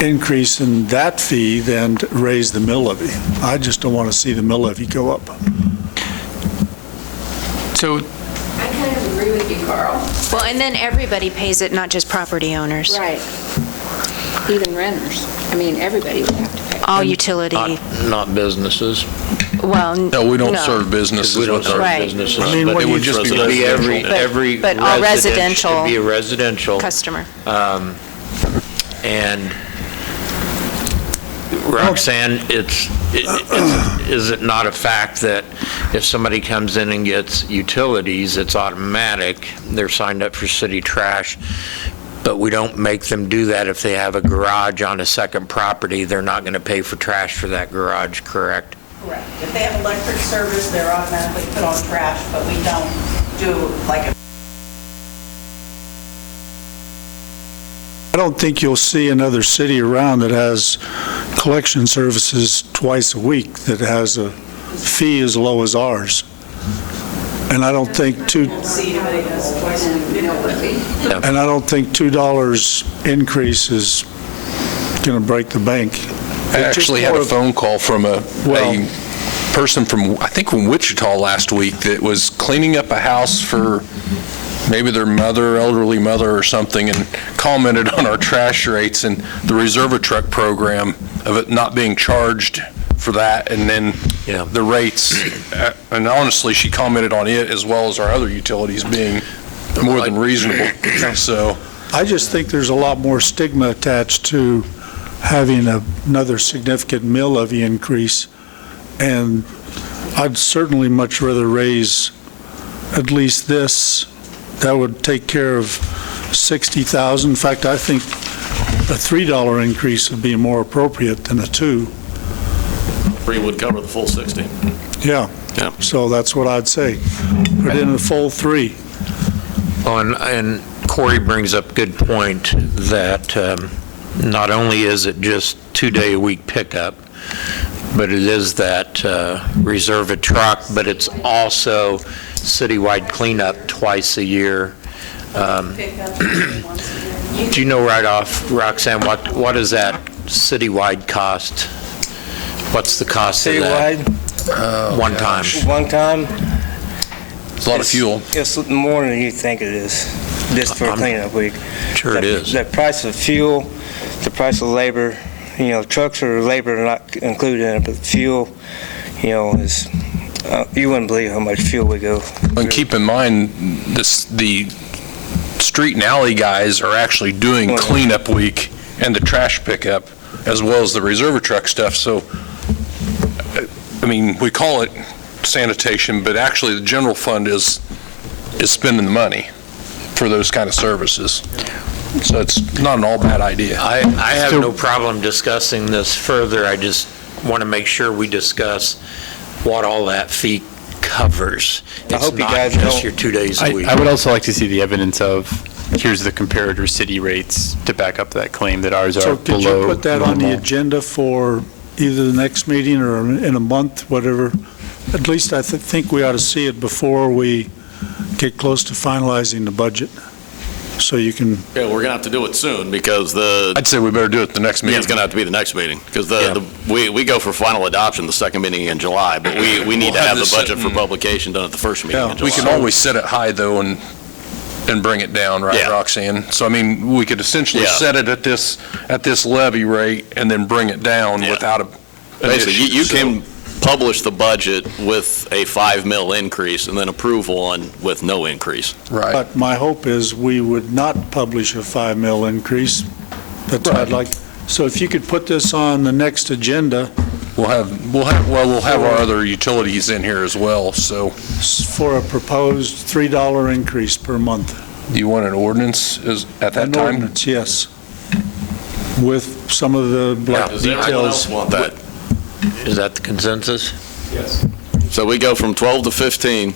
increase in that fee than to raise the mill levy. I just don't want to see the mill levy go up. So I kind of agree with you, Carl. Well, and then everybody pays it, not just property owners. Right. Even renters. I mean, everybody would have to pay. All utility, Not businesses. well, No, we don't no. serve businesses. We don't serve Right. businesses. I mean, but what it you would just just be be every But all residential. It'd be a residential. Customer. And Roxanne, is it not a fact that if somebody comes in and gets utilities, it's automatic, they're signed up for city trash, but we don't make them do that if they have a garage on a second property, they're not going to pay for trash for that garage, correct? Correct. If they have electric service, they're automatically put on trash, but we don't do like a... I don't think you'll see another city around that has collection services twice a week that has a fee as low as ours. And I don't think $2 increase is going to break the bank. I actually had a phone call from a person from, I think from Wichita last week, that was cleaning up a house for maybe their mother, elderly mother or something, and commented on our trash rates and the reserve a truck program of it not being charged for that, and then the rates. And honestly, she commented on it as well as our other utilities being more than reasonable. So I just think there's a lot more stigma attached to having another significant mill levy increase, and I'd certainly much rather raise at least this. That would take care of 60,000. In fact, I think a $3 increase would be more appropriate than a $2. 3 would cover the full 60. Yeah. Yeah. So that's what I'd say. Put in a full 3. And Corey brings up a good point that not only is it just 2-day-a-week pickup, but it is that reserve a truck, but it's also citywide cleanup twice a year. Do you know right off, Roxanne, what is that citywide cost? What's the cost of that? Citywide? One time. One time? it's a lot of fuel. It's more than you think it is, just for cleanup week. Sure it is. The price of fuel, the price of labor, trucks or labor are not included in it, but fuel, is, you wouldn't believe how much fuel we go. And keep in mind, the street and alley guys are actually doing cleanup week and the trash pickup, as well as the reserve truck stuff. So, I mean, we call it sanitation, but actually the general fund is spending the money for those kind of services. So it's not an all bad idea. I have no problem discussing this further. I just want to make sure we discuss what all that fee covers. I hope you guys It's not just don't- your 2 days a week. I would also like to see the evidence of, here's the comparator city rates to back up that claim that ours So are could below you put that on the normal. agenda for either the next meeting or in a month, whatever? At least I think we ought to see it before we get close to finalizing the budget. so you can, Yeah, we're gonna have to do it soon, because I'd say we better do it the next yeah, meeting. it's gonna have to be the next meeting, because we go for final adoption the second meeting in July, but we need to We'll have have the this budget for sitting- publication done at the first meeting in July. We can always set it high, though, and bring it down, right, Yeah. Roxanne? So, I mean, we could essentially Yeah. set it at this levy rate and then bring it down Yeah. without an Basically, issue. you So- can publish the budget with a 5 mil increase and then approve one with no increase. Right. but my hope is we would not publish a 5 mil increase. That's what I'd like. So if you could put this on the next agenda We'll have our other utilities in here as well, so. for a proposed $3 increase per month. Do you want an ordinance at that An time? ordinance, yes. With some of the Does everyone else details. want that? Is that the consensus? Yes. So we go from 12 to 15.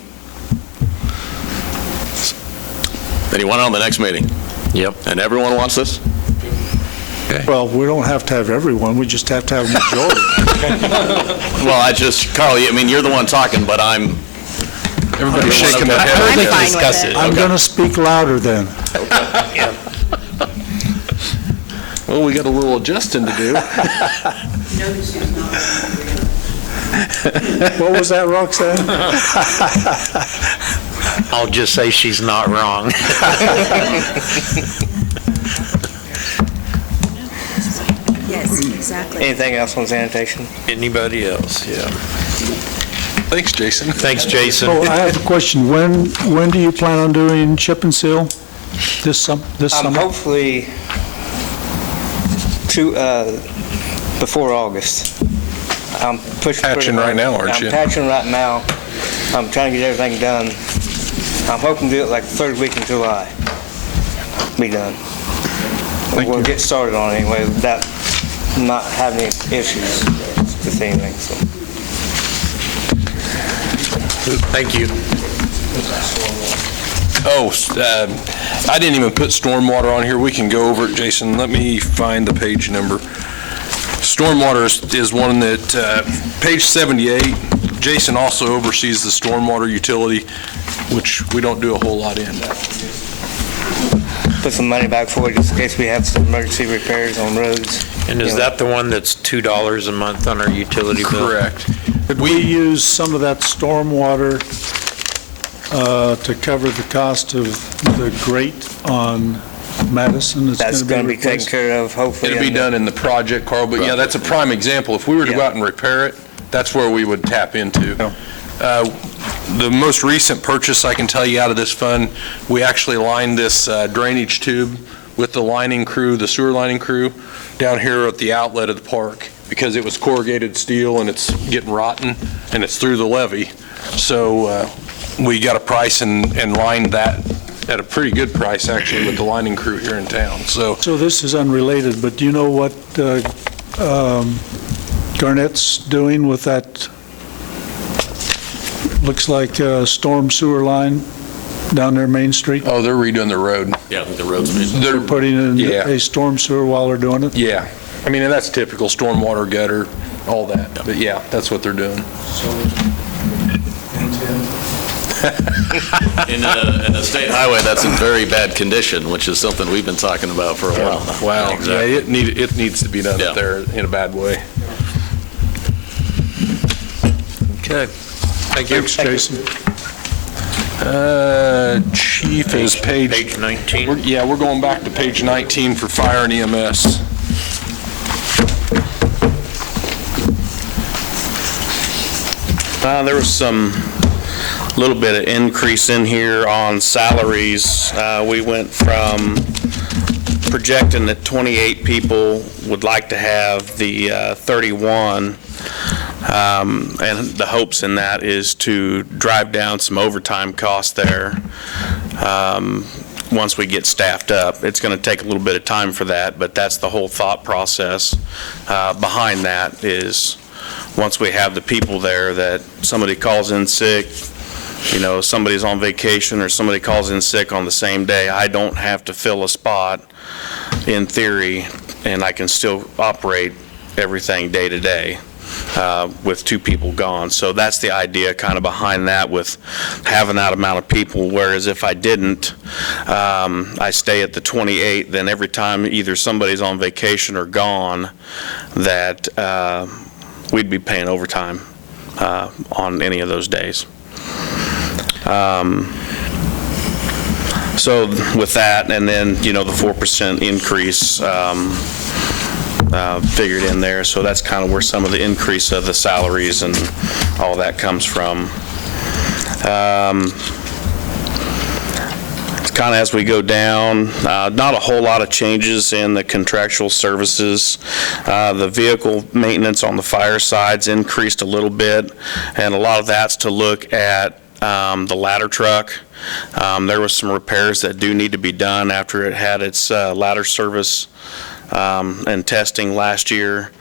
Then you want it on the next meeting? Yep. And everyone wants this? Well, we don't have to have everyone, we just have to have a majority. Well, Carl, I mean, you're the one talking, but Everybody's shaking their head. I'm fine with it. I'm going to speak louder then. Well, we got a little adjusting to do. What was that, Roxanne? I'll just say she's not wrong. Yes, exactly. Anything else on sanitation? Anybody else? Yeah. Thanks, Jason. Thanks, Jason. Oh, I have a question. When do you plan on doing chip and seal? This summer? Hopefully before August. I'm pushing. Patching right now, aren't you? I'm patching right now. I'm trying to get everything done. I'm hoping to do it like the third week in July. Be done. We'll get started on it anyway without not having any issues with anything, so. Thank you. Oh, I didn't even put stormwater on here. We can go over it, Jason. Let me find the page number. Stormwater is one that, page 78, Jason also oversees the stormwater utility, which we don't do a whole lot in. Put some money back for it just in case we have some emergency repairs on roads. And is that the one that's $2 a month on our utility bill? Correct. We use some of that stormwater to cover the cost of the grate on Madison. That's going to be taken care of, hopefully. It'll be done in the project, Carl, but yeah, that's a prime example. If we were to go Yeah. out and repair it, that's where we would tap into. The most recent purchase I can tell you out of this fund, we actually lined this drainage tube with the lining crew, the sewer lining crew, down here at the outlet of the park, because it was corrugated steel and it's getting rotten, and it's through the levee. So we got a price and lined that at a pretty good price, actually, with the lining crew here in town. So this is unrelated, but do you know what Garnett's doing with that, looks like a storm sewer line down there Main Street? Oh, they're redoing the road. Yeah, I think the road's been. They're putting in Yeah. a storm sewer while they're doing it? Yeah. I mean, and that's typical, stormwater, gutter, all that. But yeah, that's what they're doing. In a state highway that's in very bad condition, which is something we've been talking about for a while now. Wow. Exactly. Yeah, it needs to be done up there in a bad way. Okay. Thank you. Thanks, Jason. Chief is Page 19. Yeah, we're going back to page 19 for fire and EMS. There was some little bit of increase in here on salaries. We went from projecting that 28 people would like to have the 31. And the hopes in that is to drive down some overtime costs there once we get staffed up. It's going to take a little bit of time for that, but that's the whole thought process behind that is once we have the people there that somebody calls in sick, you know, somebody's on vacation or somebody calls in sick on the same day, I don't have to fill a spot in theory, and I can still operate everything day to day. with 2 people gone. So that's the idea kind of behind that, with having that amount of people, whereas if I didn't, I stay at the 28, then every time either somebody's on vacation or gone, that we'd be paying overtime on any of those days. So with that, and then, the 4% increase figured in there, so that's kind of where some of the increase of the salaries and all that comes from. Kind of as we go down, not a whole lot of changes in the contractual services. The vehicle maintenance on the fire side's increased a little bit, and a lot of that's to look at the ladder truck. There was some repairs that do need to be done after it had its ladder service and testing last year.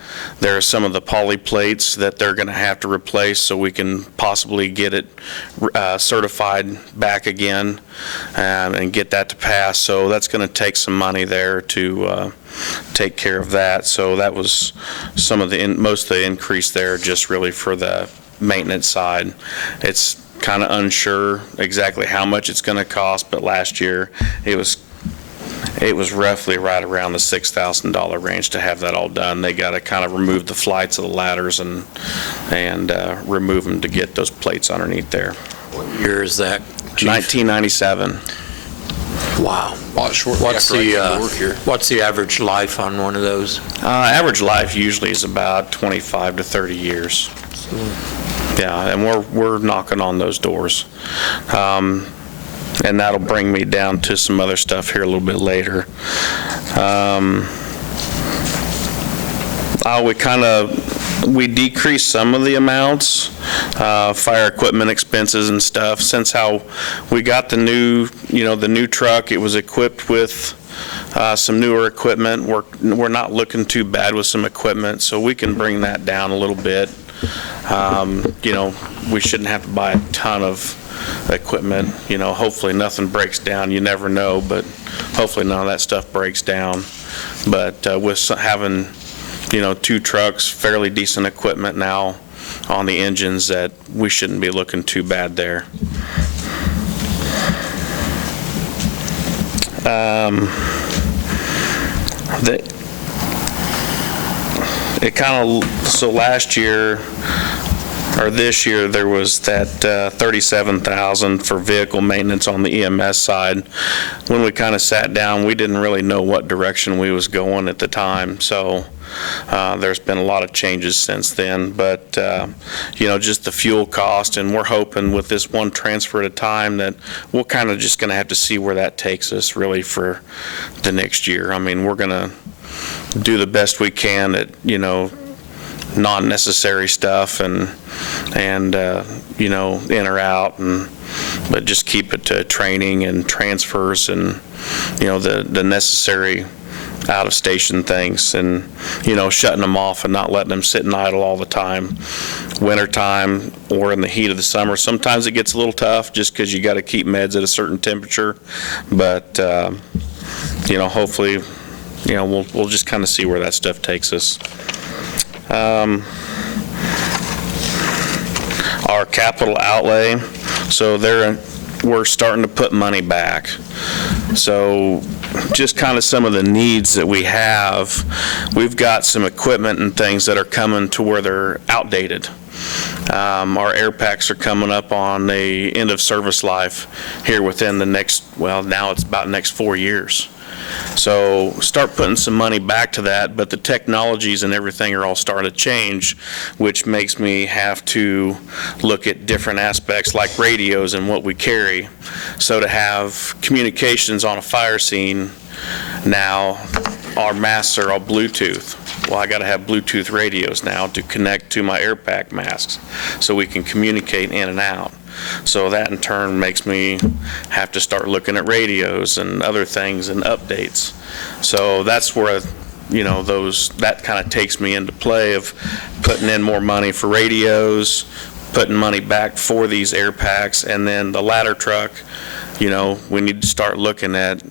There are some of the poly plates that they're going to have to replace so we can possibly get it certified back again and get that to pass. So that's going to take some money there to take care of that. So that was some of the most of the increase there, just really for the maintenance side. It's kind of unsure exactly how much it's going to cost, but last year it was roughly right around the $6,000 range to have that all done. They got to kind of remove the flights of the ladders and remove them to get those plates underneath there. What year is that, Chief? 1997. Wow. What's the average life on one of those? Average life usually is about 25 to 30 years. Yeah, and we're knocking on those doors. And that'll bring me down to some other stuff here a little bit later. We decreased some of the amounts, fire equipment expenses and stuff, since how we got the new truck. It was equipped with some newer equipment. We're not looking too bad with some equipment, so we can bring that down a little bit. We shouldn't have to buy a ton of equipment. Hopefully nothing breaks down. You never know, but hopefully none of that stuff breaks down. But with having, 2 trucks, fairly decent equipment now on the engines, that we shouldn't be looking too bad there. So last year, or this year, there was that $37,000 for vehicle maintenance on the EMS side. When we kind of sat down, we didn't really know what direction we was going at the time. So there's been a lot of changes since then, but just the fuel cost, and we're hoping with this one transfer at a time that we're kind of just going to have to see where that takes us really for the next year. I mean, we're going to do the best we can at, non-necessary stuff and in or out, but just keep it to training and transfers and, the necessary out-of-station things, and, shutting them off and not letting them sit and idle all the time. Wintertime or in the heat of the summer, sometimes it gets a little tough just because you got to keep meds at a certain temperature, but, hopefully, we'll just kind of see where that stuff takes us. Our capital outlay, so we're starting to put money back. So just kind of some of the needs that we have, we've got some equipment and things that are coming to where they're outdated. Our air packs are coming up on the end of service life here within the next, now it's about next 4 years. So start putting some money back to that, but the technologies and everything are all starting to change, which makes me have to look at different aspects like radios and what we carry. So to have communications on a fire scene, now our masks are all Bluetooth. Well, I got to have Bluetooth radios now to connect to my air pack masks so we can communicate in and out. So that in turn makes me have to start looking at radios and other things and updates. So that's where, that kind of takes me into play of putting in more money for radios, putting money back for these air packs, and then the ladder truck, we need to start looking at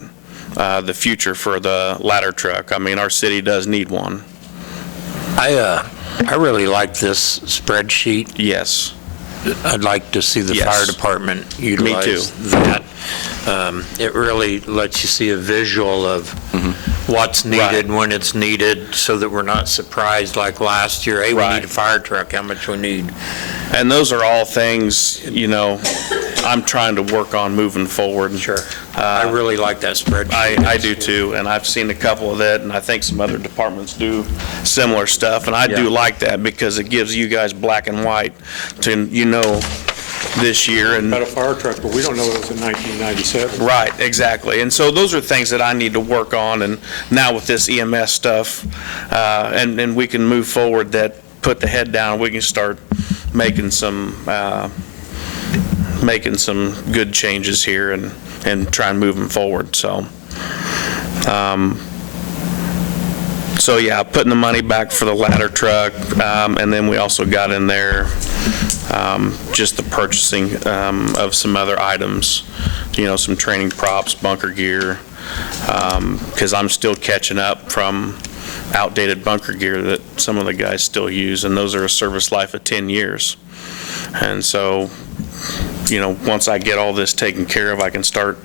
the future for the ladder truck. I mean, our city does need one. I really like this spreadsheet. Yes. I'd like to see the Yes. fire department utilize that. It really lets you see a visual of what's needed, when it's needed, so that we're not surprised like last year, hey, we need a fire truck, how much we need. And those are all things, you know, I'm trying to work on moving forward. Sure. I really like that spreadsheet. I do too, and I've seen a couple of that, and I think some other departments do similar stuff, and I do like that because it gives you guys black and white to, you know, this year. And Got a fire truck, but we don't know it was in 1997. Right, exactly. And so those are things that I need to work on, and now with this EMS stuff, and we can move forward, that put the head down, we can start making some good changes here and try and move them forward. So, yeah, putting the money back for the ladder truck, and then we also got in there just the purchasing of some other items, you know, some training props, bunker gear, because I'm still catching up from outdated bunker gear that some of the guys still use, and those are a service life of 10 years. And so, you know, once I get all this taken care of, I can start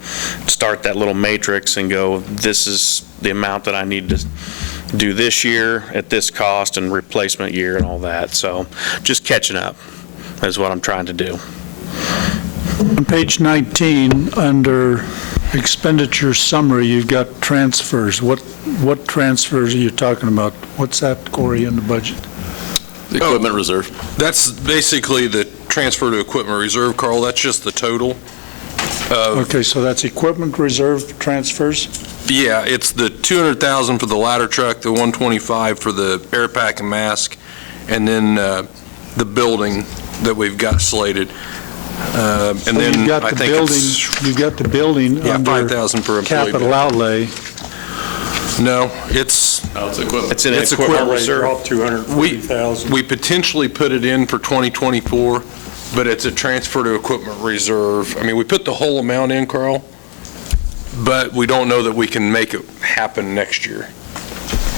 that little matrix and go, this is the amount that I need to do this year at this cost and replacement year and all that. So just catching up is what I'm trying to do. On page 19, under expenditure summary, you've got transfers. What transfers are you talking about? What's that, Corey, in the budget? The equipment reserve. That's basically the transfer to equipment reserve, Carl. That's just the total. Okay, so that's equipment reserve transfers? Yeah, it's the 200,000 for the ladder truck, the 125 for the air pack and mask, and then the building that we've got slated. And So then you've got I the think building, it's, you've got the building yeah, under 5,000 per employee. capital outlay. No, it's equipment. It's in equipment reserve. Dropped 240,000. we potentially put it in for 2024, but it's a transfer to equipment reserve. I mean, we put the whole amount in, Carl, but we don't know that we can make it happen next year.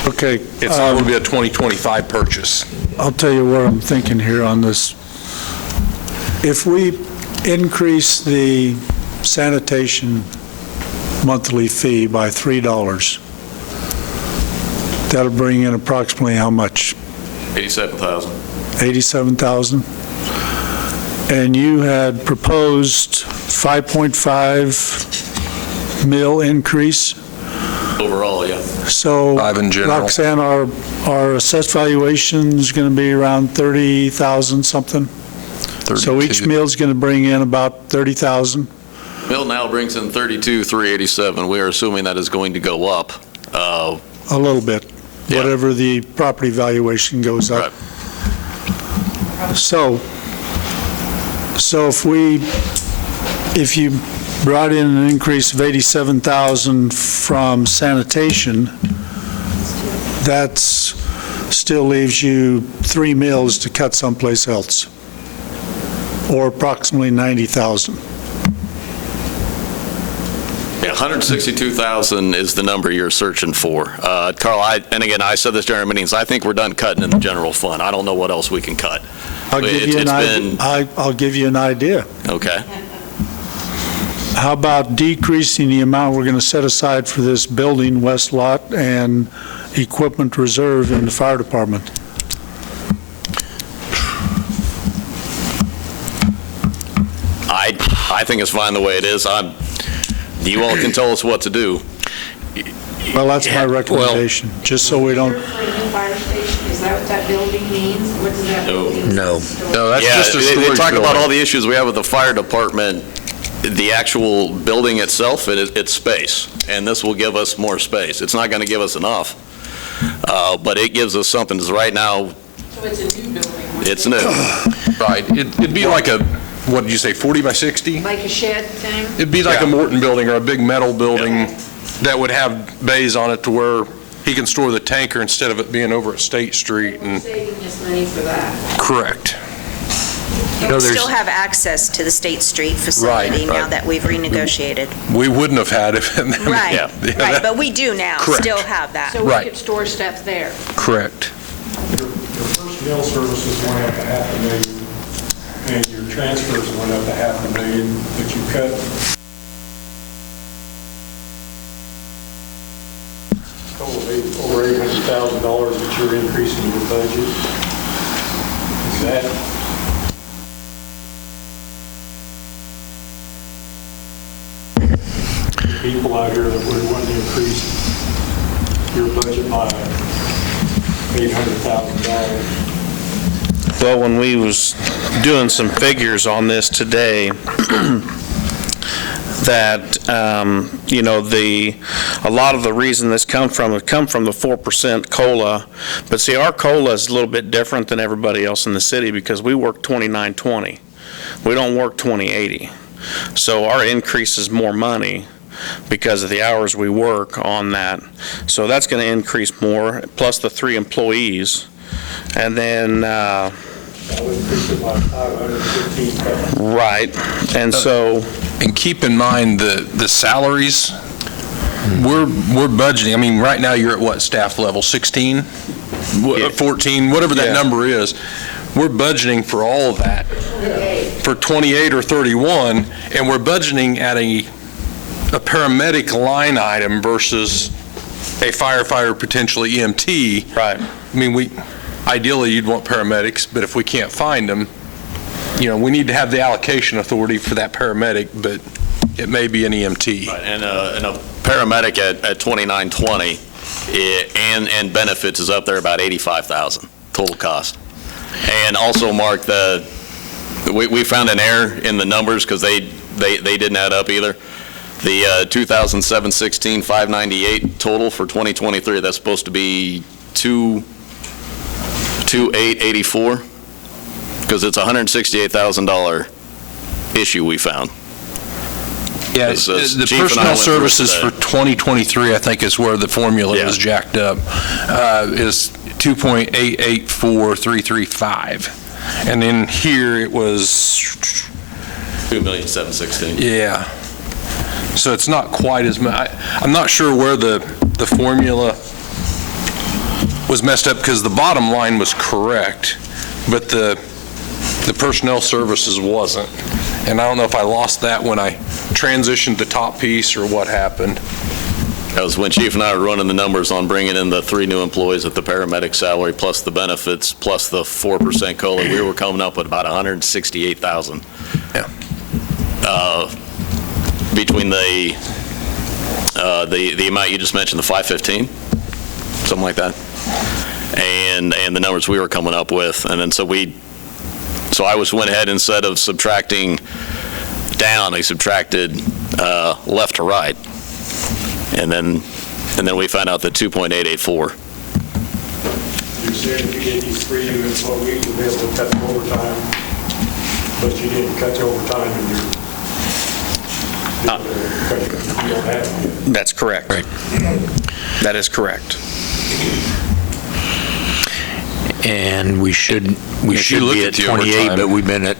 Okay. It's going to be a 2025 purchase. I'll tell you what I'm thinking here on this. If we increase the sanitation monthly fee by $3, that'll bring in approximately how much? 87,000. 87,000? And you had proposed 5.5 mil increase? Overall, yeah. So, 5 in general. Roxanne, our assessed valuation is going to be around 30,000 something? So each 32. meal is going to bring in about 30,000? Mill now brings in 32,387. We are assuming that is going to go up. A little bit, Yeah. whatever the property valuation goes up. Right. So if you brought in an increase of 87,000 from sanitation, that still leaves you 3 mills to cut someplace else, or approximately 90,000. Yeah, 162,000 is the number you're searching for. Carl, and again, I said this during our meetings, I think we're done cutting in the general fund. I don't know what else we can cut. I'll give you an idea. Okay. How about decreasing the amount we're going to set aside for this building, west lot, and equipment reserve in the fire department? I think it's fine the way it is. You all can tell us what to do. Well, that's my recommendation, just so we don't... For a new fire station, is that what that building means? What does that mean? No. No, that's Yeah, just a they storage talk about building. all the issues we have with the fire department. The actual building itself, it's space, and this will give us more space. It's not going to give us enough, but it gives us something. 'Cause right now, So it's a new building? it's new. Right. It'd be like a, what did you say, 40 by 60? Like a shed thing? It'd be like a Morton building or a big metal building that would have bays on it to where he can store the tanker instead of it being over at State Street. We're And saving this money for that. correct. We still have access to the State Street facility now that we've renegotiated. We wouldn't have had it. Right, right, but we do now, Correct. still have that. So we Right. could store stuff there. Correct. Your first personnel services went up $500,000, and your transfers went up $500,000, but you cut over $800,000 that you're increasing your budget. Is that people out here that would want to increase your budget by $800,000? Well, when we was doing some figures on this today, that, a lot of the reason this come from the 4% COLA. But see, our COLA is a little bit different than everybody else in the city because we work 29/20. We don't work 20/80. So our increase is more money because of the hours we work on that. So that's going to increase more, plus the 3 employees. And then, right, and so... And keep in mind the salaries, we're budgeting, I mean, right now you're at what, staff level, 16? 14, whatever that number is. We're budgeting for all of that, for 28 or 31, and we're budgeting at a paramedic line item versus a firefighter, potentially EMT. Right. I mean, ideally you'd want paramedics, but if we can't find them, we need to have the allocation authority for that paramedic, but it may be an EMT. Right, and a paramedic at 2920 and benefits is up there about 85,000 total cost. And also, Mark, we found an error in the numbers because they didn't add up either. The 2007-16 598 total for 2023, that's supposed to be 2,884. Because it's a $168,000 issue we found. Yeah, the personnel services for 2023, I think, is where the formula is jacked up, is 2.884335. And then here it was 2,716,000. Yeah. So it's not quite as much. I'm not sure where the formula was messed up because the bottom line was correct, but the personnel services wasn't. And I don't know if I lost that when I transitioned the top piece or what happened. That was when Chief and I were running the numbers on bringing in the 3 new employees at the paramedic salary, plus the benefits, plus the 4% COLA. We were coming up with about $168,000. Yeah. Between the amount you just mentioned, the 515, something like that, and the numbers we were coming up with, and then so I went ahead, instead of subtracting down, I subtracted left to right, and then we found out that 2.884. You're saying if you get these 3 new employees, you'll be able to cut the overtime, but you didn't cut the overtime in your... That's correct. Right. That is correct. And we should be at 28, but we've been at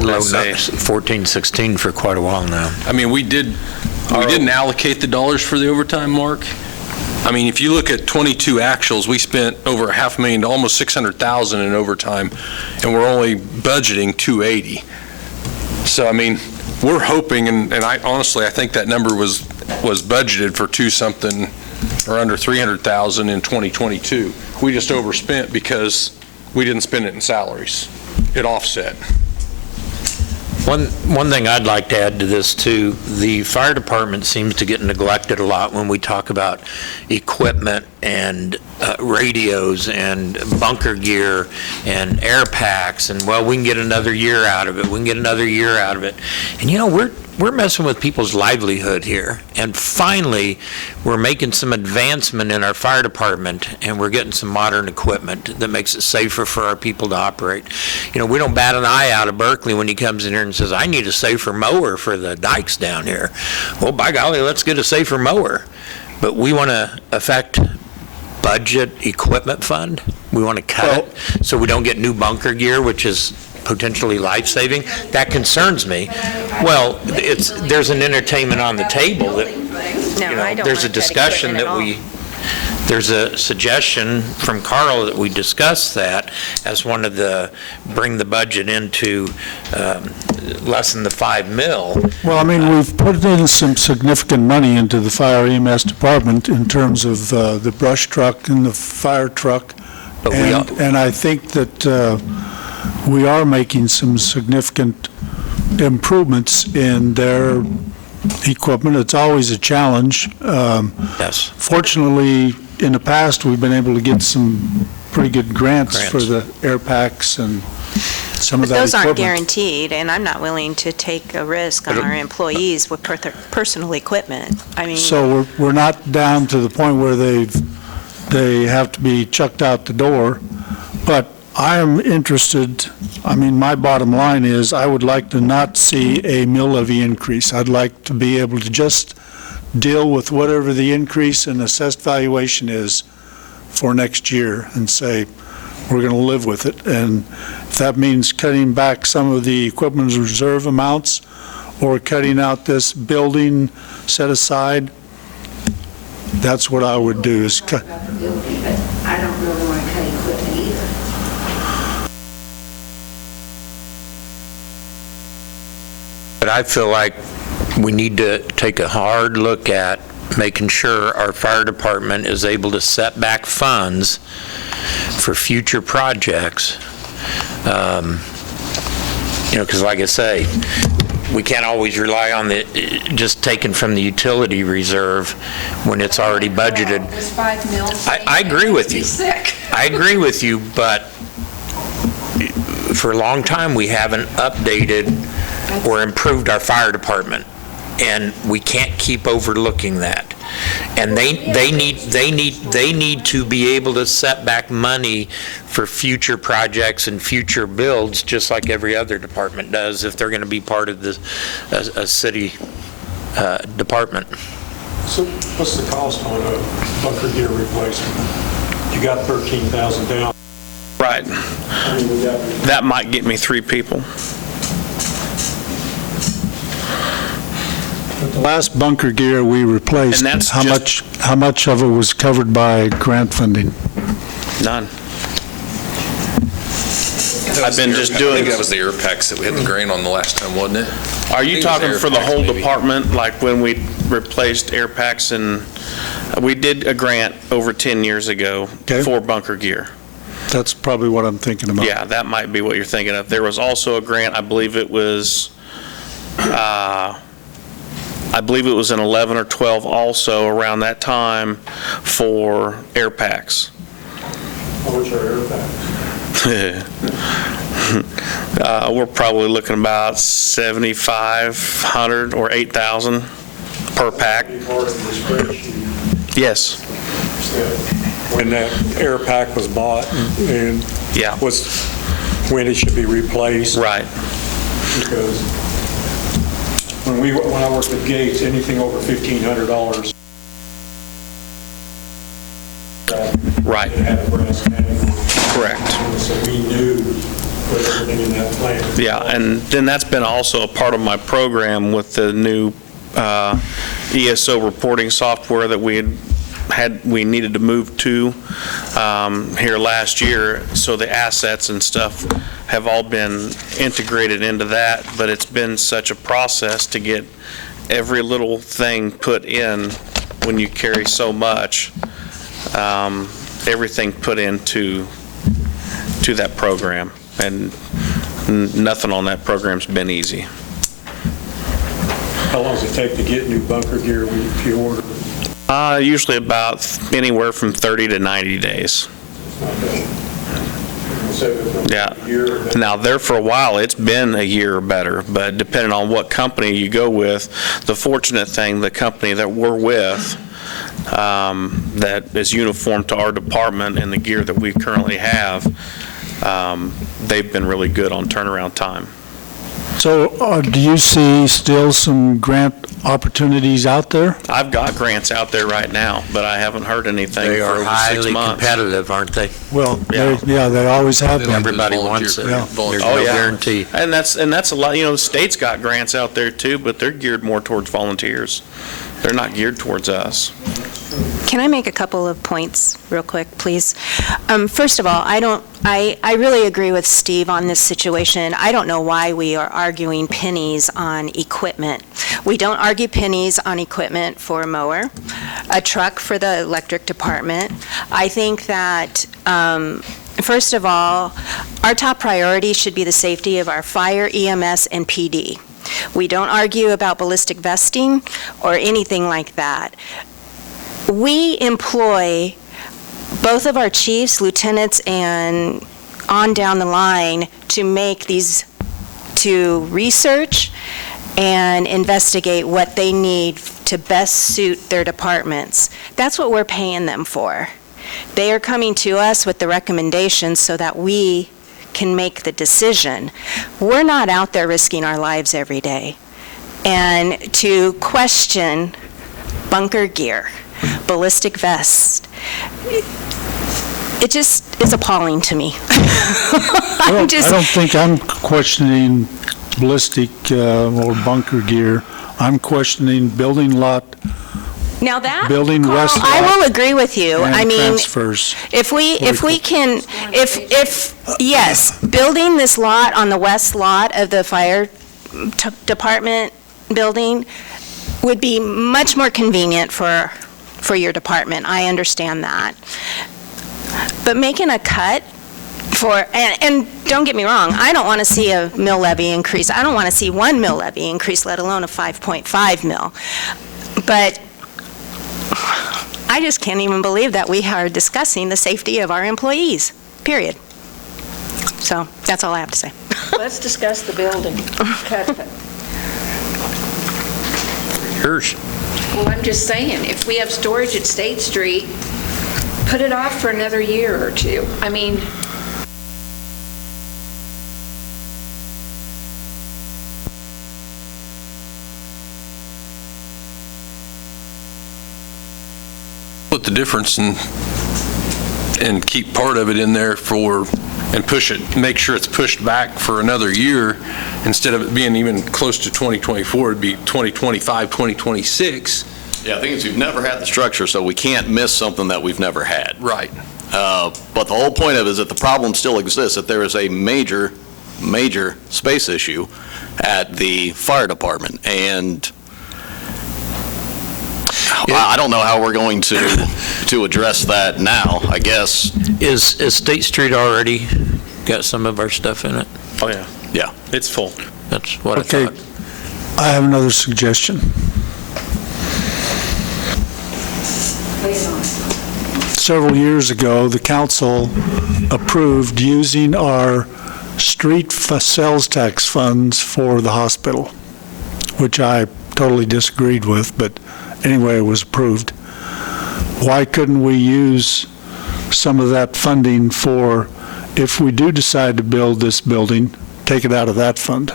low numbers, 14, 16 for quite a while now. I mean, we didn't allocate the dollars for the overtime, Mark. I mean, if you look at 22 actuals, we spent over $500,000 to almost $600,000 in overtime, and we're only budgeting $280. So, I mean, we're hoping, and I honestly, I think that number was budgeted for something or under $300,000 in 2022. We just overspent because we didn't spend it in salaries. It offset. One thing I'd like to add to this too, the fire department seems to get neglected a lot when we talk about equipment and radios and bunker gear and air packs, and well, we can get another year out of it. We can get another year out of it. And we're messing with people's livelihood here. And finally, we're making some advancement in our fire department, and we're getting some modern equipment that makes it safer for our people to operate. We don't bat an eye out of Berkeley when he comes in here and says, I need a safer mower for the dikes down here. Well, by golly, let's get a safer mower. But we want to affect budget equipment fund. We want to cut it so we don't get new bunker gear, which is potentially life-saving. That concerns me. Well, there's an entertainment on the table that, No, I don't there's a want that discussion equipment that there's a suggestion from Carl that we discuss that as one of the, bring the budget into less than the 5 mil. Well, I mean, we've put in some significant money into the fire EMS department in terms of the brush truck and the fire truck. But And I think that we are making some significant improvements in their equipment. It's always a challenge. Yes. Fortunately, in the past, we've been able to get some pretty good grants for the air packs and some of But that those aren't equipment. guaranteed, and I'm not willing to take a risk on our employees with personal equipment. I mean, So we're not down to the point where they have to be chucked out the door, but I am interested, I mean, my bottom line is I would like to not see a mill levy increase. I'd like to be able to just deal with whatever the increase in assessed valuation is for next year and say, we're going to live with it. And if that means cutting back some of the equipment reserve amounts or cutting out this building set aside, that's what I would do is cut. About the building, but I don't really want to cut equipment either. But I feel like we need to take a hard look at making sure our fire department is able to set back funds for future projects. Because like I say, we can't always rely on just taking from the utility reserve when it's already budgeted. This 5 mils. I agree with you. Sick. I agree with you, but for a long time, we haven't updated or improved our fire department, and we can't keep overlooking that. And they need to be able to set back money for future projects and future builds, just like every other department does, if they're going to be part of a city department. So what's the cost on a bunker gear replacement? You got 13,000 down. Right. That might get me 3 people. The last bunker gear we replaced, And that's how much of it was covered by grant funding? None. I've been just I doing. think that was the air packs that we had the grant on the last time, wasn't it? Are you talking for the whole maybe. department, like when we replaced air packs? And we did a grant over 10 years ago for bunker gear. That's probably what I'm thinking about. Yeah, that might be what you're thinking of. There was also a grant, I believe it was in 11 or 12 also around that time for air packs. How much are air packs? We're probably looking about 7,500 or 8,000 per pack. Yes. When that air pack was bought and Yeah. when it should be replaced. Right. Because when I worked at Gates, anything over $1,500. Right. It had a brass tag. Correct. So we knew what everything in that plant. Yeah, and then that's been also a part of my program with the new ESO reporting software that we needed to move to here last year. So the assets and stuff have all been integrated into that, but it's been such a process to get every little thing put in when you carry so much, everything put into that program, and nothing on that program's been easy. How long does it take to get new bunker gear if you order? Usually about anywhere from 30 to 90 days. Yeah. Now, there for a while, it's been a year or better, but depending on what company you go with, the fortunate thing, the company that we're with, that is uniform to our department and the gear that we currently have, they've been really good on turnaround time. So do you see still some grant opportunities out there? I've got grants out there right now, but I haven't heard anything They for are over 6 highly months. competitive, aren't they? Well, Yeah. they always have been. Everybody wants it. There's no guarantee. And that's a lot, the state's got grants out there too, but they're geared more towards volunteers. They're not geared towards us. Can I make a couple of points real quick, please? First of all, I really agree with Steve on this situation. I don't know why we are arguing pennies on equipment. We don't argue pennies on equipment for a mower, a truck for the electric department. I think that, first of all, our top priority should be the safety of our fire, EMS, and PD. We don't argue about ballistic vesting or anything like that. We employ both of our chiefs, lieutenants, and on down the line to make these, to research and investigate what they need to best suit their departments. That's what we're paying them for. They are coming to us with the recommendations so that we can make the decision. We're not out there risking our lives every day. And to question bunker gear, ballistic vest, it just is appalling to me. I don't think I'm questioning ballistic or bunker gear. I'm questioning building lot, Now that, building Carl, west I lot will agree with you. and I mean, transfers. if we can, yes, building this lot on the west lot of the fire department building would be much more convenient for your department. I understand that. But making a cut for, and don't get me wrong, I don't want to see a mill levy increase. I don't want to see one mill levy increase, let alone a 5.5 mill. But I just can't even believe that we are discussing the safety of our employees, period. So that's all I have to say. Let's discuss the building. Cut it. Yours. Well, I'm just saying, if we have storage at State Street, put it off for another year or two. I mean, Put the difference and keep part of it in there and push it, make sure it's pushed back for another year. Instead of it being even close to 2024, it'd be 2025, 2026. Yeah, the thing is, we've never had the structure, so we can't miss something that we've never had. Right. But the whole point of it is that the problem still exists, that there is a major space issue at the fire department. And I don't know how we're going to address that now, I guess. Is State Street already got some of our stuff in it? Oh, yeah. Yeah. It's full. That's what I Okay, thought. I have another suggestion. Several years ago, the council approved using our street sales tax funds for the hospital, which I totally disagreed with, but anyway, it was approved. Why couldn't we use some of that funding for, if we do decide to build this building, take it out of that fund?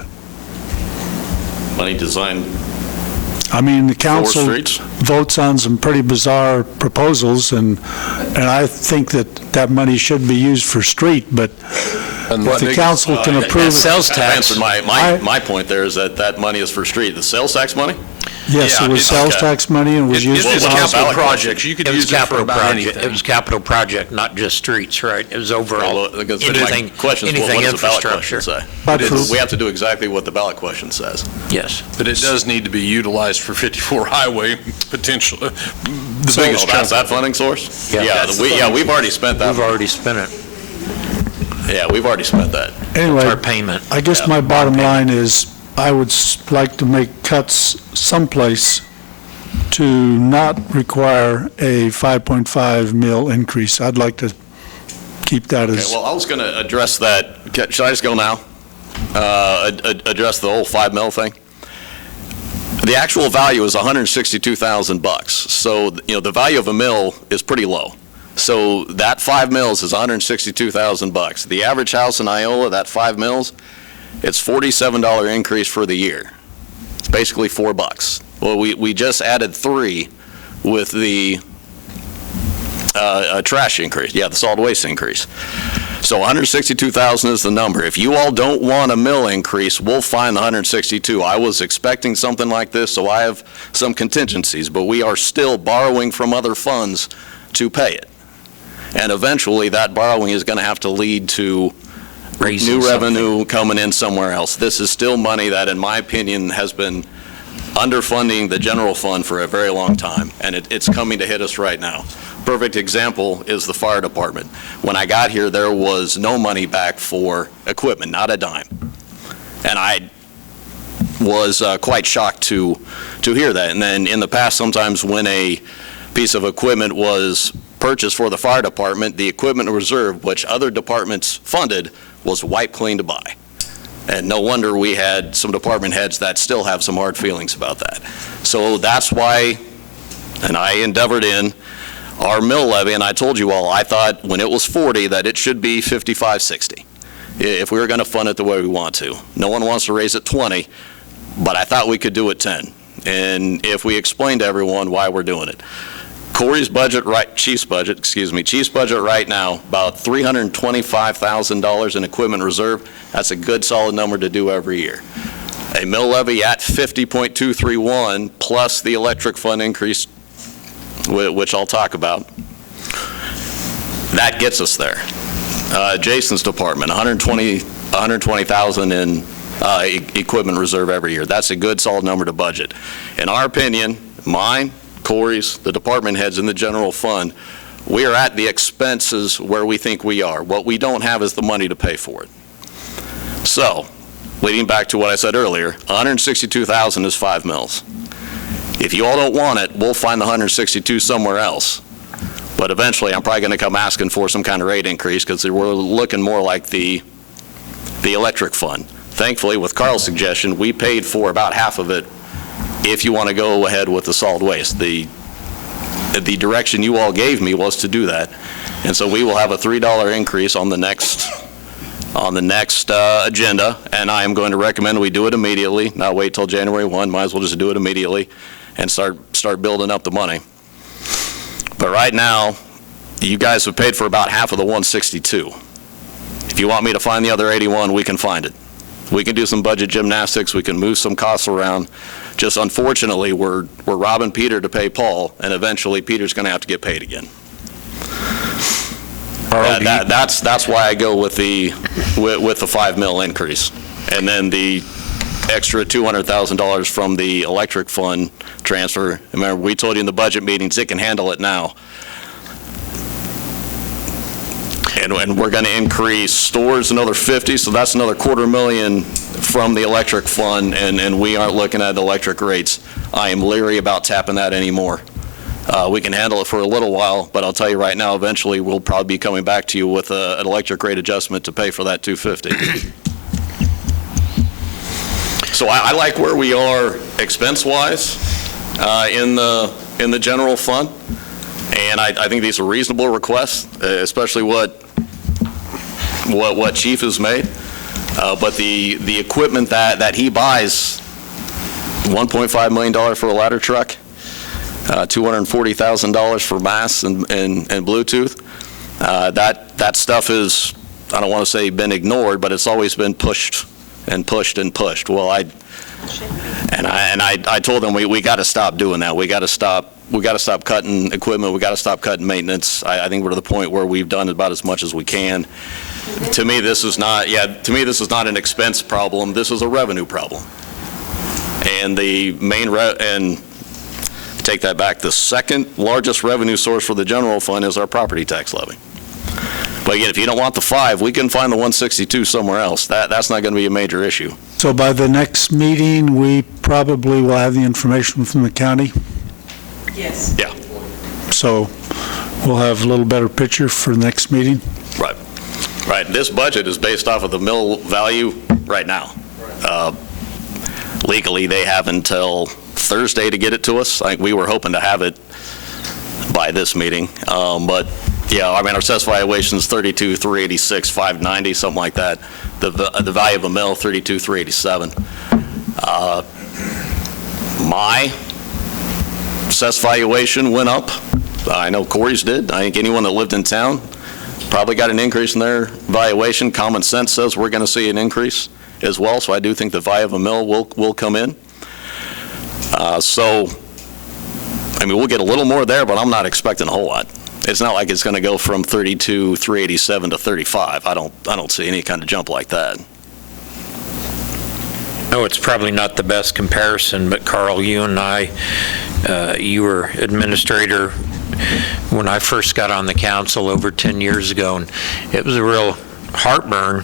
Money designed. I mean, the council streets? votes on some pretty bizarre proposals, and I think that money should be used for street, but if the council can approve it. Sales tax. My point there is that money is for street. The sales tax money? Yes, it was sales tax money and was used It's for capital projects. You could use it for about anything. It was capital project, not just streets, right? It was overall, My question is, what does the ballot question say? We have to do exactly what the ballot question says. Yes. But it does need to be utilized for 54 highway potential, the biggest chunk. That's that funding source? Yeah. We've already spent that. We've already spent it. Yeah, we've already spent that. Anyway, It's our payment. I guess my bottom line is, I would like to make cuts someplace to not require a 5.5 mil increase. I'd like to keep that as... Okay, well, I was going to address that. Should I just go now? Address the whole 5 mil thing? The actual value is $162,000. So, the value of a mill is pretty low. So that 5 mills is $162,000. The average house in Iola, that 5 mills, it's $47 increase for the year. It's basically $4. Well, we just added 3 with the trash increase. Yeah, the solid waste increase. So 162,000 is the number. If you all don't want a mill increase, we'll find the 162. I was expecting something like this, so I have some contingencies, but we are still borrowing from other funds to pay it. And eventually, that borrowing is going to have to lead to Raising new revenue coming in somewhere else. This is still money that, in my opinion, has been underfunding the general fund for a very long time, and it's coming to hit us right now. Perfect example is the fire department. When I got here, there was no money back for equipment, not a dime. And I was quite shocked to hear that. And then in the past, sometimes when a piece of equipment was purchased for the fire department, the equipment reserve, which other departments funded, was wiped clean to buy. And no wonder we had some department heads that still have some hard feelings about that. So that's why, and I endeavored in our mill levy, and I told you all, I thought when it was 40 that it should be 55, 60, if we were going to fund it the way we want to. No one wants to raise it 20, but I thought we could do it 10. And if we explain to everyone why we're doing it. Corey's budget, Chief's budget right now, about $325,000 in equipment reserve. That's a good solid number to do every year. A mill levy at 50.231 plus the electric fund increase, which I'll talk about, that gets us there. Jason's department, $120,000 in equipment reserve every year. That's a good solid number to budget. In our opinion, mine, Corey's, the department heads in the general fund, we are at the expenses where we think we are. What we don't have is the money to pay for it. So, leading back to what I said earlier, $162,000 is 5 mills. If you all don't want it, we'll find the 162 somewhere else. But eventually, I'm probably going to come asking for some kind of rate increase because we're looking more like the electric fund. Thankfully, with Carl's suggestion, we paid for about half of it if you want to go ahead with the solid waste. The direction you all gave me was to do that. And so we will have a $3 increase on the next agenda, and I am going to recommend we do it immediately, not wait till January 1. Might as well just do it immediately and start building up the money. But right now, you guys have paid for about half of the 162. If you want me to find the other 81, we can find it. We can do some budget gymnastics. We can move some costs around. Just unfortunately, we're robbing Peter to pay Paul, and eventually Peter's going to have to get paid again. That's why I go with the 5 mil increase, and then the extra $200,000 from the electric fund transfer. Remember, we told you in the budget meetings it can handle it now. And we're going to increase stores another 50, so that's another $250,000 from the electric fund, and we aren't looking at electric rates. I am leery about tapping that anymore. We can handle it for a little while, but I'll tell you right now, eventually we'll probably be coming back to you with an electric rate adjustment to pay for that $250,000. So I like where we are expense-wise in the general fund, and I think these are reasonable requests, especially what Chief has made. But the equipment that he buys, $1.5 million for a ladder truck, $240,000 for masts and Bluetooth. That stuff is, I don't want to say been ignored, but it's always been pushed and pushed and pushed. Well, I told them we got to stop doing that. We got to stop cutting equipment. We got to stop cutting maintenance. I think we're to the point where we've done about as much as we can. To me, this is not an expense problem. This is a revenue problem. And the main take that back. The second largest revenue source for the general fund is our property tax levy. But again, if you don't want the 5, we can find the 162 somewhere else. That's not going to be a major issue. So by the next meeting, we probably will have the information from the county? Yes. Yeah. So we'll have a little better picture for the next meeting? Right. Right. This budget is based off of the mill value right now. Legally, they have until Thursday to get it to us. We were hoping to have it by this meeting. But yeah, I mean, our assessed valuation is 32,386, 590, something like that. The value of a mill, 32,387. My assessed valuation went up. I know Corey's did. I think anyone that lived in town probably got an increase in their valuation. Common sense says we're going to see an increase as well, so I do think the value of a mill will come in. So, I mean, we'll get a little more there, but I'm not expecting a whole lot. It's not like it's going to go from 32,387 to 35. I don't see any kind of jump like that. No, it's probably not the best comparison, but Carl, you and I, you were administrator when I first got on the council over 10 years ago, and it was a real heartburn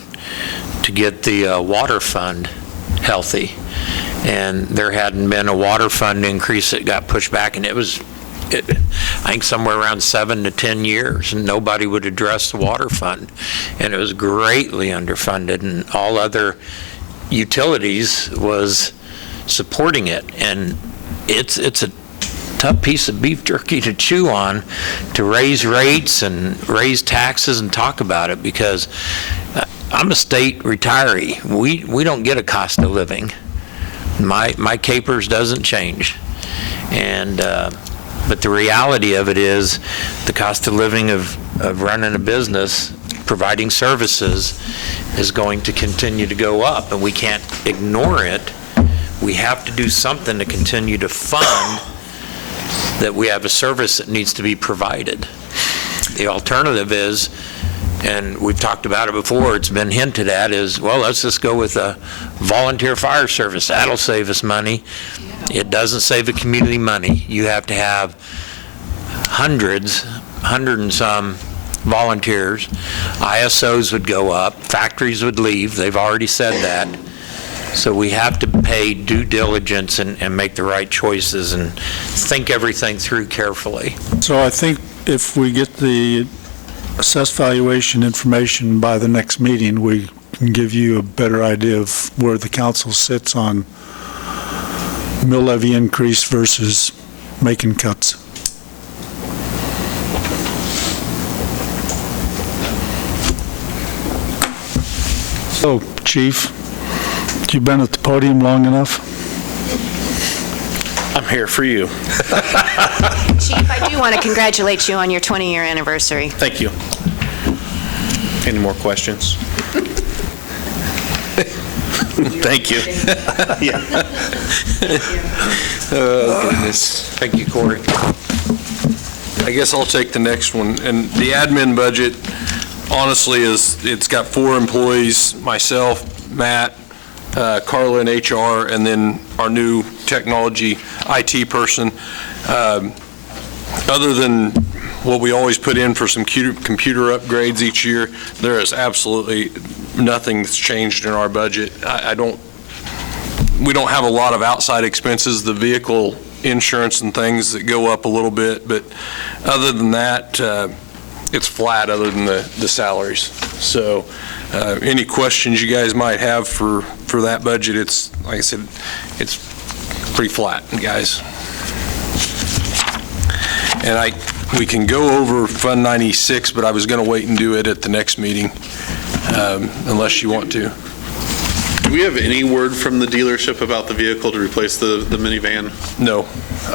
to get the water fund healthy. And there hadn't been a water fund increase that got pushed back, and I think somewhere around 7 to 10 years, and nobody would address the water fund. And it was greatly underfunded, and all other utilities was supporting it. And it's a tough piece of beef jerky to chew on, to raise rates and raise taxes and talk about it, because I'm a state retiree. We don't get a cost of living. My capers doesn't change. And but the reality of it is the cost of living of running a business, providing services, is going to continue to go up, and we can't ignore it. We have to do something to continue to fund that we have a service that needs to be provided. The alternative is, and we've talked about it before, it's been hinted at, is, well, let's just go with a volunteer fire service. That'll save us money. It doesn't save the community money. You have to have hundred and some volunteers. ISOs would go up, factories would leave, they've already said that. So we have to pay due diligence and make the right choices and think everything through carefully. So I think if we get the assessed valuation information by the next meeting, we can give you a better idea of where the council sits on mill levy increase versus making cuts. So, Chief, you've been at the podium long enough? I'm here for you. Chief, I do want to congratulate you on your 20-year anniversary. Thank you. Any more questions? Thank you. Yeah. Oh, goodness. Thank you, Corey. I guess I'll take the next one. And the admin budget, honestly, it's got 4 employees, myself, Matt, Carla in HR, and then our new technology IT person. Other than what we always put in for some computer upgrades each year, there is absolutely nothing that's changed in our budget. We don't have a lot of outside expenses, the vehicle insurance and things that go up a little bit, but other than that, it's flat other than the salaries. So any questions you guys might have for that budget, it's, like I said, it's pretty flat, guys. And we can go over Fund 96, but I was going to wait and do it at the next meeting, unless you want to. Do we have any word from the dealership about the vehicle to replace the minivan? No.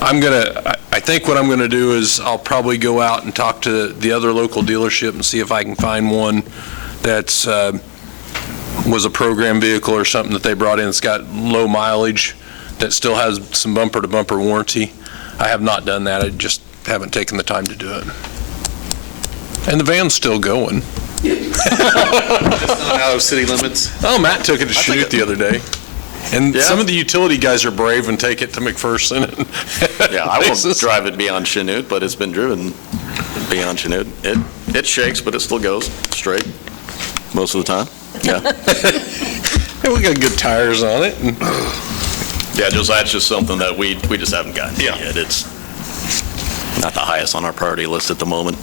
I think what I'm going to do is I'll probably go out and talk to the other local dealership and see if I can find one that's was a program vehicle or something that they brought in. It's got low mileage, that still has some bumper-to-bumper warranty. I have not done that. I just haven't taken the time to do it. And the van's still going. It's not out of city limits? Oh, Matt took it to Chanute the other day. And some of the utility guys are brave and take it to McPherson. Yeah, I won't drive it beyond Chanute, but it's been driven beyond Chanute. It shakes, but it still goes straight most of the time. Yeah. And we got good tires on it. Yeah, that's just something that we just haven't gotten yet. It's not the highest on our priority list at the moment.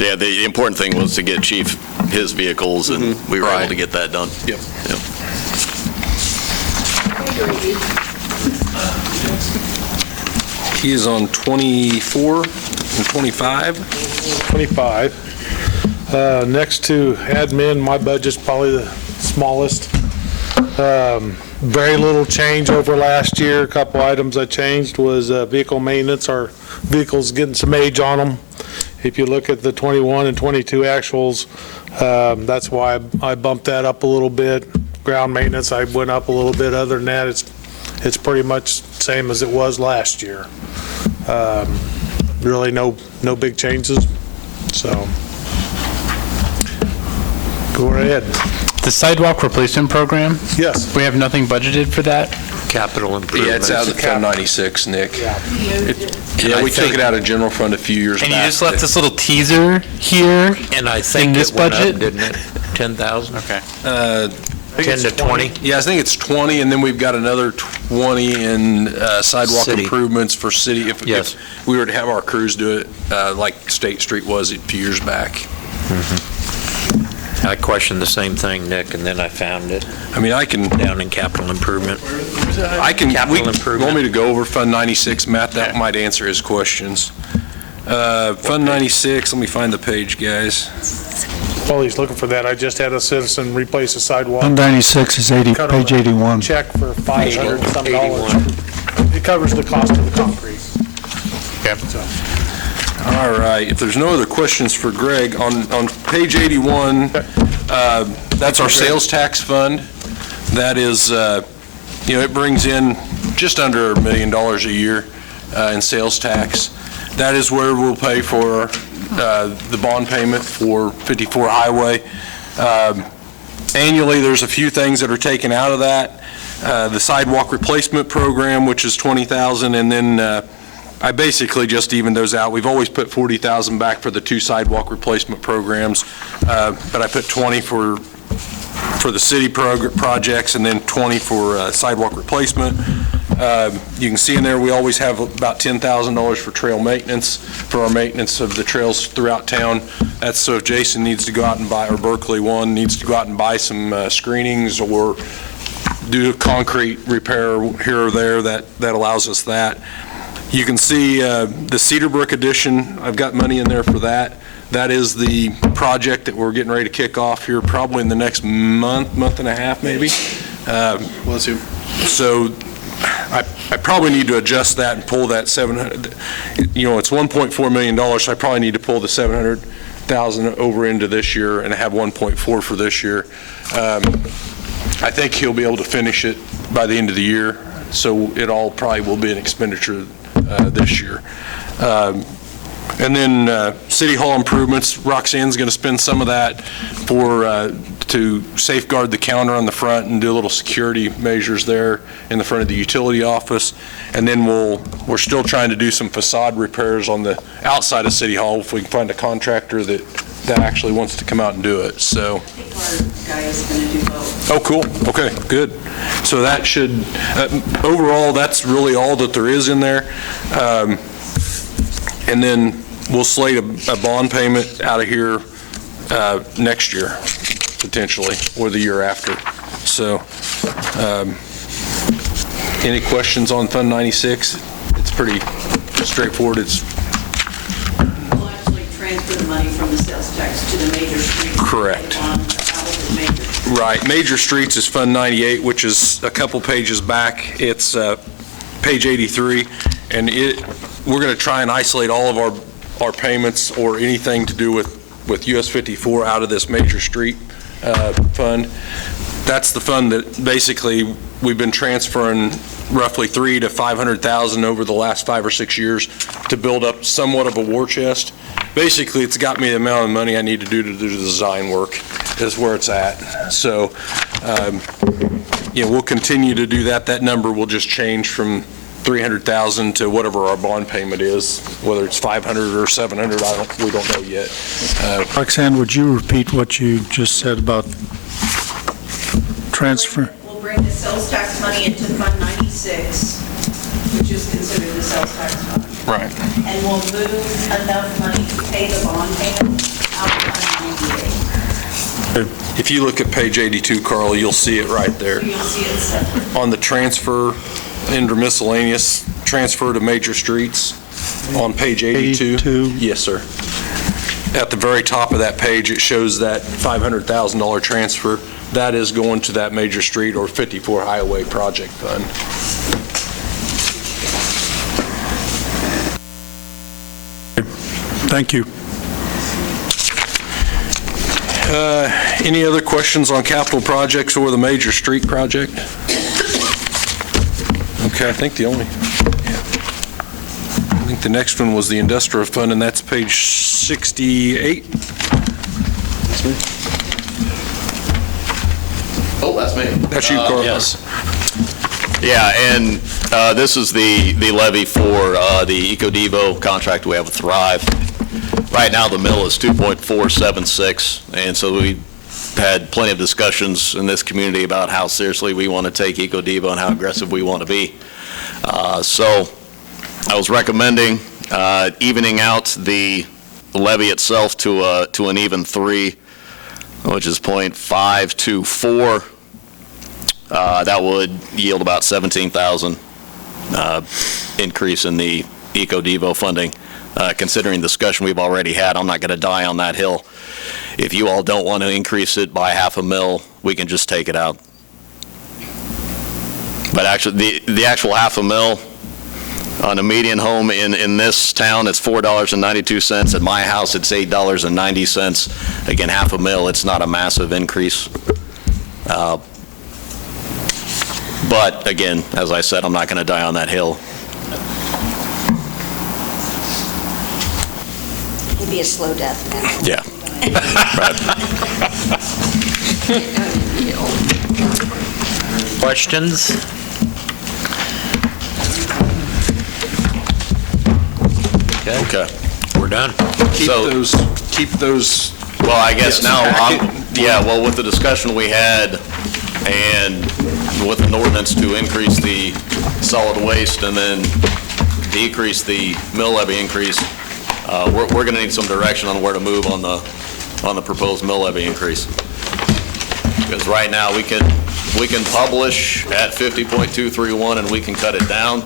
Yeah, the important thing was to get Chief his vehicles, and we were able to get that done. Yep. He is on 24 and 25. 25. Next to admin, my budget's probably the smallest. Very little change over last year. A couple items I changed was vehicle maintenance. Our vehicles getting some age on them, If you look at the 21 and 22 actuals, that's why I bumped that up a little bit. Ground maintenance, I went up a little bit. Other than that, it's pretty much same as it was last year. Really no big changes, so go right ahead. The sidewalk replacement program? Yes. We have nothing budgeted for that? Capital improvements. Yeah, it's out of Fund 96, Nick. Yeah. Yeah, we took it out of general fund a few years back. And you just left this little teaser here And I think this it went up, budget? didn't it? 10,000? Okay. 10 to 20? Yeah, I think it's 20, and then we've got another 20 in sidewalk City. improvements for city. Yes. If we were to have our crews do it, like State Street was a few years back. I questioned the same thing, Nick, and then I found it I mean, I can, down in capital improvement. Capital improvement. want me to go over Fund 96, Matt? That might answer his questions. Fund 96, let me find the page, guys. While he's looking for that, I just had a citizen replace a sidewalk. Fund 96 is Cut on page a 81. Check for $500 and some dollars. It covers the cost of the concrete. Okay. So, All right, if there's no other questions for Greg, on page 81, that's our sales tax fund. That is, it brings in just under $1 million a year in sales tax. That is where we'll pay for the bond payment for 54 Highway. Annually, there's a few things that are taken out of that. The sidewalk replacement program, which is $20,000, and then I basically just evened those out. We've always put $40,000 back for the 2 sidewalk replacement programs, but I put 20 for the city projects and then 20 for sidewalk replacement. You can see in there, we always have about $10,000 for trail maintenance, for our maintenance of the trails throughout town. That's so if Jason needs to go out and buy, or Berkeley One needs to go out and buy some screenings or do a concrete repair here or there, that allows us that. You can see the Cedarbrook addition, I've got money in there for that. That is the project that we're getting ready to kick off here probably in the next month and a half maybe. So I probably need to adjust that and pull that 700, it's $1.4 million, so I probably need to pull the 700,000 over into this year and have 1.4 for this year. I think he'll be able to finish it by the end of the year, so it all probably will be an expenditure this year. And then City Hall improvements, Roxanne's going to spend some of that to safeguard the counter on the front and do little security measures there in the front of the utility office. And then we're still trying to do some facade repairs on the outside of City Hall if we can find a contractor that actually wants to come out and do it. So. I think our guy is going to do both. Oh, cool. Okay, good. So that should, overall, that's really all that there is in there. And then we'll slate a bond payment out of here next year, potentially, or the year after. So, any questions on Fund 96? It's pretty straightforward. We'll actually transfer the money from the sales tax to the major streets. Correct. Right. Major streets is Fund 98, which is a couple pages back. It's page 83, and we're going to try and isolate all of our payments or anything to do with US 54 out of this major street fund. That's the fund that basically we've been transferring roughly $300,000 to $500,000 over the last 5 or 6 years to build up somewhat of a war chest. Basically, it's got me the amount of money I need to do the design work is where it's at. So, we'll continue to do that. That number will just change from $300,000 to whatever our bond payment is, whether it's $500 or $700, we don't know yet. Roxanne, would you repeat what you just said about transfer? We'll bring the sales tax money into Fund 96, which is considered the sales tax fund. Right. And we'll move enough money to pay the bond payment out of Fund 98. If you look at page 82, Carl, you'll see it right there. So you'll see it separate. On the transfer, under miscellaneous, transfer to major streets, on page 82. Yes, sir. At the very top of that page, it shows that $500,000 transfer. That is going to that major street or 54 highway project fund. Thank you. Any other questions on capital projects or the major street project? Okay, I think the next one was the industrial fund, and that's page 68. Oh, that's me. That's you, Carl. Yes. Yeah, and this is the levy for the EcoDevo contract we have with Thrive. Right now, the mill is 2.476, and so we had plenty of discussions in this community about how seriously we want to take EcoDevo and how aggressive we want to be. So I was recommending evening out the levy itself to an even 3, which is 0.524. That would yield about 17,000 increase in the EcoDevo funding. Considering the discussion we've already had, I'm not going to die on that hill. If you all don't want to increase it by $0.5 we can just take it out. But actually, the actual $0.5 on a median home in this town, it's $4.92. At my house, it's $8.90. Again, $0.5, it's not a massive increase. But again, as I said, I'm not going to die on that hill. It'd be a slow death now. Yeah. Questions? Okay. We're done. Keep those. Well, I guess now, well, with the discussion we had and with an ordinance to increase the solid waste and then decrease the mill levy increase, we're going to need some direction on where to move on the proposed mill levy increase. Because right now, we can publish at 50.231 and we can cut it down.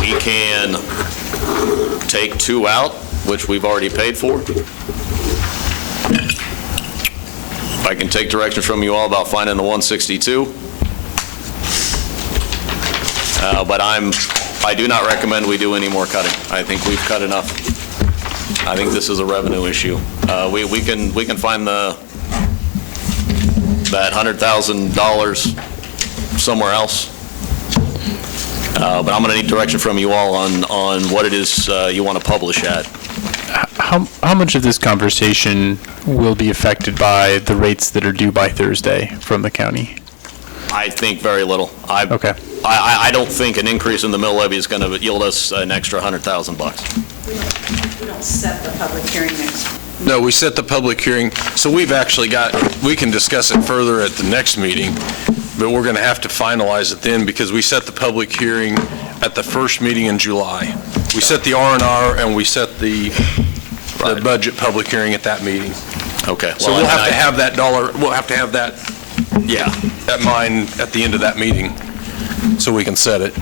We can take 2 out, which we've already paid for. I can take direction from you all about finding the 162. But I do not recommend we do any more cutting. I think we've cut enough. I think this is a revenue issue. We can find that $100,000 somewhere else. But I'm going to need direction from you all on what it is you want to publish at. How much of this conversation will be affected by the rates that are due by Thursday from the county? I think very little. Okay. I don't think an increase in the mill levy is going to yield us an extra $100,000. We don't set the public hearing next. No, we set the public hearing, so we can discuss it further at the next meeting, but we're going to have to finalize it then because we set the public hearing at the first meeting in July. We set the R&R and we set the budget public hearing at that meeting. Okay. So we'll have to have that that mine at the end of that meeting so we can set it. I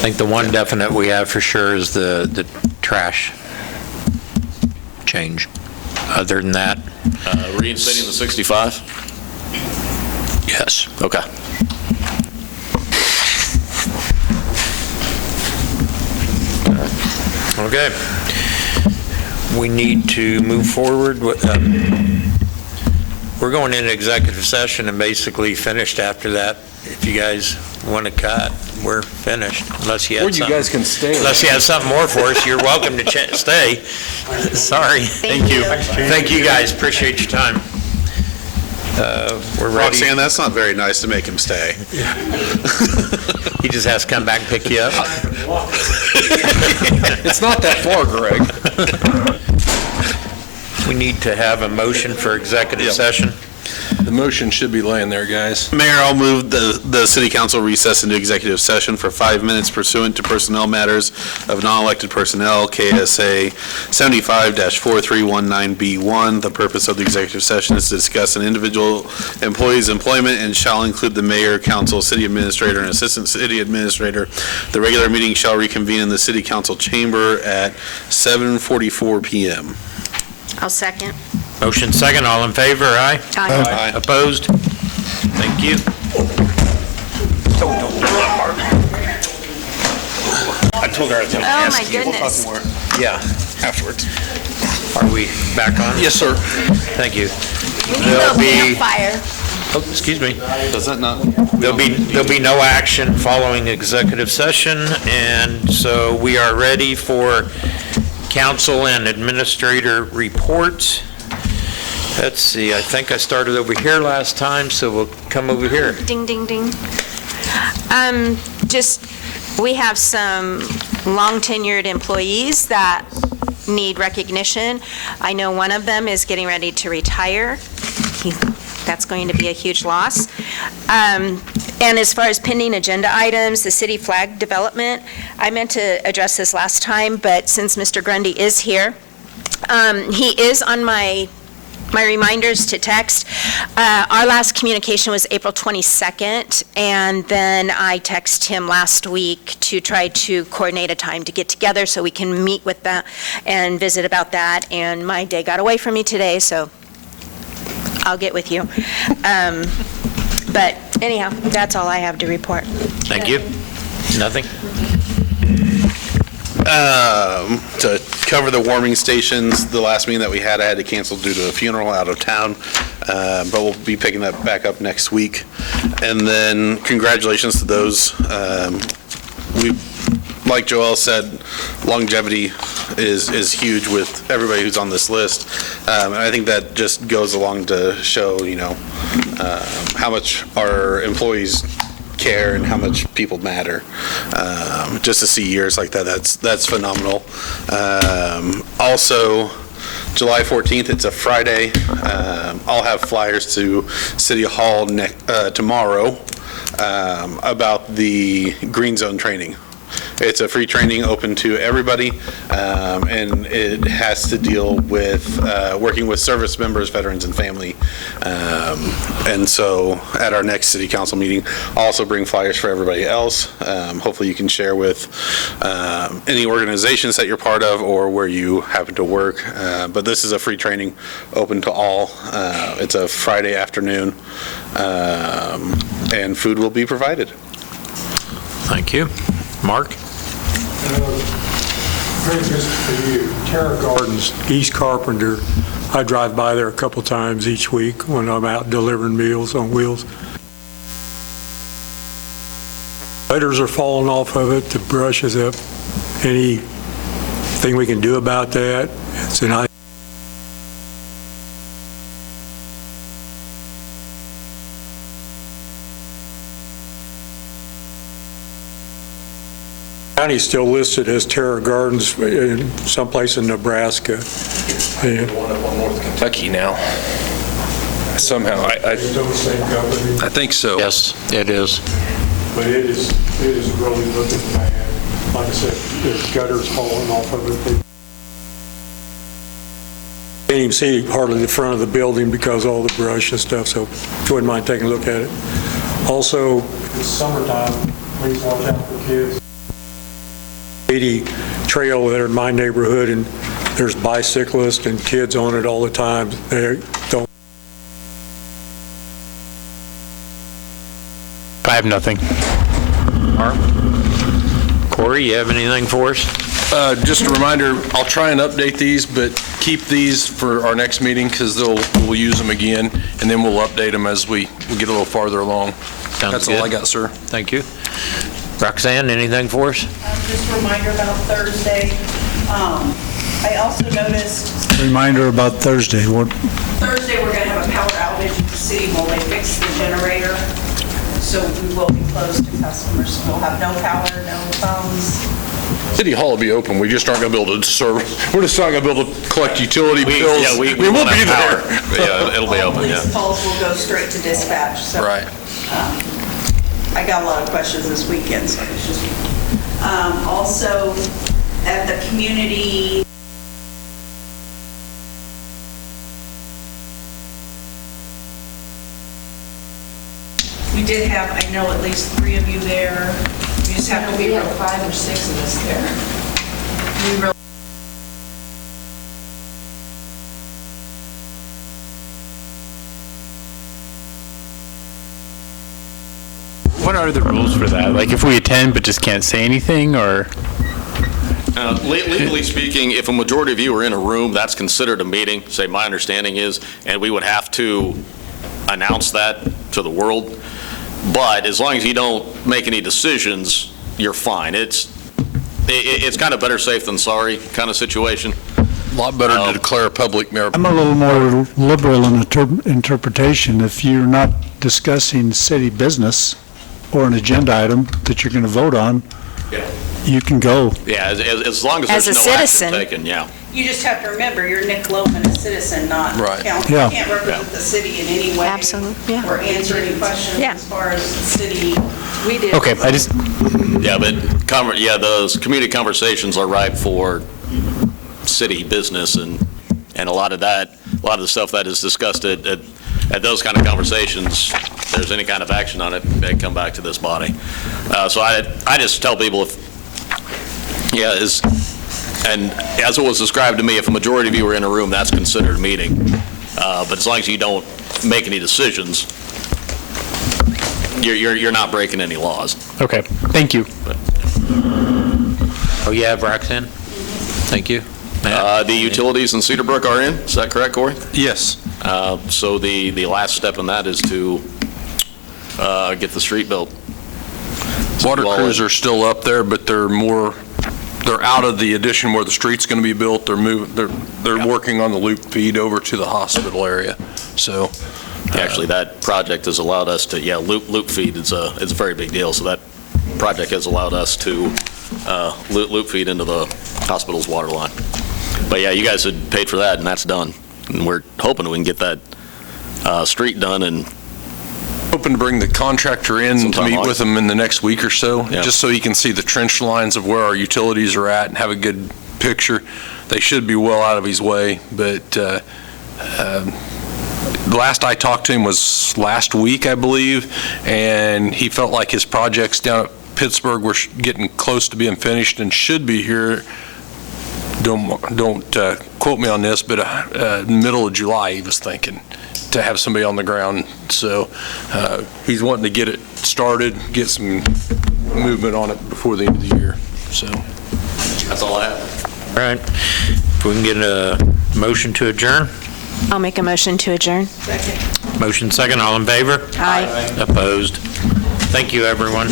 think the one definite we have for sure is the trash change. Other than that? Reinstating the 65? Yes. Okay. Okay. We need to move forward. We're going into executive session and basically finished after that. If you guys want to cut, we're finished. Unless you had something. Or you guys can stay. Unless you have something more for us, you're welcome to stay. Sorry. Thank you. Thank you, guys. Appreciate your time. We're ready. Roxanne, that's not very nice to make him stay. He just has to come back and pick you up. It's not that far, Greg. We need to have a motion for executive session. The motion should be laying there, guys. Mayor, I'll move the city council recess into executive session for 5 minutes pursuant to personnel matters of non-elected personnel, KSA 75-4319B1. The purpose of the executive session is to discuss an individual employee's employment and shall include the mayor, council, city administrator, and assistant city administrator. The regular meeting shall reconvene in the city council chamber at 7:44 p.m. I'll second. Motion second, all in favor, aye? Aye. Opposed? Thank you. I told her I was going to Oh, ask my you. goodness. We'll talk more. Yeah, afterwards. Are we back on? Yes, sir. Thank you. We need a There'll little be, campfire. oh, excuse me. Does that not? There'll be no action following executive session, and so we are ready for council and administrator reports. Let's see, I think I started over here last time, so we'll come over here. Ding, ding, ding. We have some long-tenured employees that need recognition. I know one of them is getting ready to retire. That's going to be a huge loss. And as far as pending agenda items, the city flag development, I meant to address this last time, but since Mr. Grundy is here, he is on my reminders to text. Our last communication was April 22nd, and then I texted him last week to try to coordinate a time to get together so we can meet with that and visit about that, and my day got away from me today, so I'll get with you. But anyhow, that's all I have to report. Thank you. Nothing? To cover the warming stations, the last meeting that we had, I had to cancel due to a funeral out of town, but we'll be picking that back up next week. And then congratulations to those. Like Joel said, longevity is huge with everybody who's on this list. And I think that just goes along to show, how much our employees care and how much people matter. Just to see years like that, that's phenomenal. Also, July 14th, it's a Friday. I'll have flyers to City Hall tomorrow about the Green Zone training. It's a free training open to everybody, and it has to deal with working with service members, veterans, and family. And so at our next city council meeting, I'll also bring flyers for everybody else. Hopefully you can share with any organizations that you're part of or where you happen to work. But this is a free training open to all. It's a Friday afternoon, and food will be provided. Thank you. Mark? Great visit for you. Terra Gardens, East Carpenter. I drive by there a couple times each week when I'm out delivering meals on wheels. Letters are falling off of it, the brush is up. Anything we can do about that? It's an idea. County's still listed as Terra Gardens in someplace in Nebraska. One up on North Kentucky now. Somehow, I think so. Yes, it is. But it is really looking bad. Like I said, there's gutters falling off of it. Can't even see hardly the front of the building because of all the brush and stuff, so if you wouldn't mind taking a look at it. Also, it's summertime, please watch out for kids. 80 trail that are in my neighborhood, and there's bicyclists and kids on it all the time. They don't. I have nothing. Mark? Corey, you have anything for us? Just a reminder, I'll try and update these, but keep these for our next meeting because we'll use them again, and then we'll update them as we get a little farther along. That's all I got, sir. Thank you. Roxanne, anything for us? Just a reminder about Thursday. I also noticed Reminder about Thursday. Thursday we're going to have a power outage at the city while they fix the generator. So we will be closed to customers. We'll have no power, no phones. City Hall will be open. We just aren't going to be able to serve. We're just not going to be able to collect utility bills. Yeah, we will won't be have there. power. Yeah, it'll be open, yeah. Police calls will go straight to dispatch. So, Right. I got a lot of questions this weekend, so it's just. Also, at the community. We did have, I know, at least 3 of you there. We just have to be. We had 5 or 6 of us there. We really. What are the rules for that? Like if we attend but just can't say anything, or? Legally speaking, if a majority of you are in a room, that's considered a meeting, say my understanding is, and we would have to announce that to the world. But as long as you don't make any decisions, you're fine. It's kind of better safe than sorry kind of situation. A lot better to declare a public mayor. I'm a little more liberal in interpretation. If you're not discussing city business or an agenda item that you're going to vote on, you can go. Yeah, as long as As there's a no citizen. action taken, yeah. You just have to remember, you're Nick Loman, a citizen, not Right. council. You Yeah. can't represent the city in any way. Absolutely, yeah. Or answer any questions as far as the city. We did. Okay, I just, Yeah, but, those community conversations are ripe for city business, and a lot of the stuff that is discussed at those kind of conversations, if there's any kind of action on it, they come back to this body. So I just tell people and as it was described to me, if a majority of you are in a room, that's considered a meeting. But as long as you don't make any decisions, you're not breaking any laws. okay, thank you. Oh, you have Roxanne? Thank you. The utilities in Cedar Brook are in, is that correct, Corey? Yes. So the last step in that is to get the street built. Water crews are still up there, but they're out of the addition where the street's going to be built. They're working on the loop feed over to the hospital area. So Actually, that project has allowed us to, loop feed is a very big deal. So that project has allowed us to loop feed into the hospital's water line. But yeah, you guys had paid for that, and that's done. And we're hoping we can get that street done and hoping to bring the contractor in to Sometime meet August. with him in the next week or so, Yeah. just so he can see the trench lines of where our utilities are at and have a good picture. They should be well out of his way, but the last I talked to him was last week, I believe, and he felt like his projects down at Pittsburgh were getting close to being finished and should be here. Don't quote me on this, but middle of July, he was thinking, to have somebody on the ground. So he's wanting to get it started, get some movement on it before the end of the year. So that's all I have. All right. If we can get a motion to adjourn? I'll make a motion to adjourn. Motion second, all in favor? Aye. Opposed? Thank you, everyone.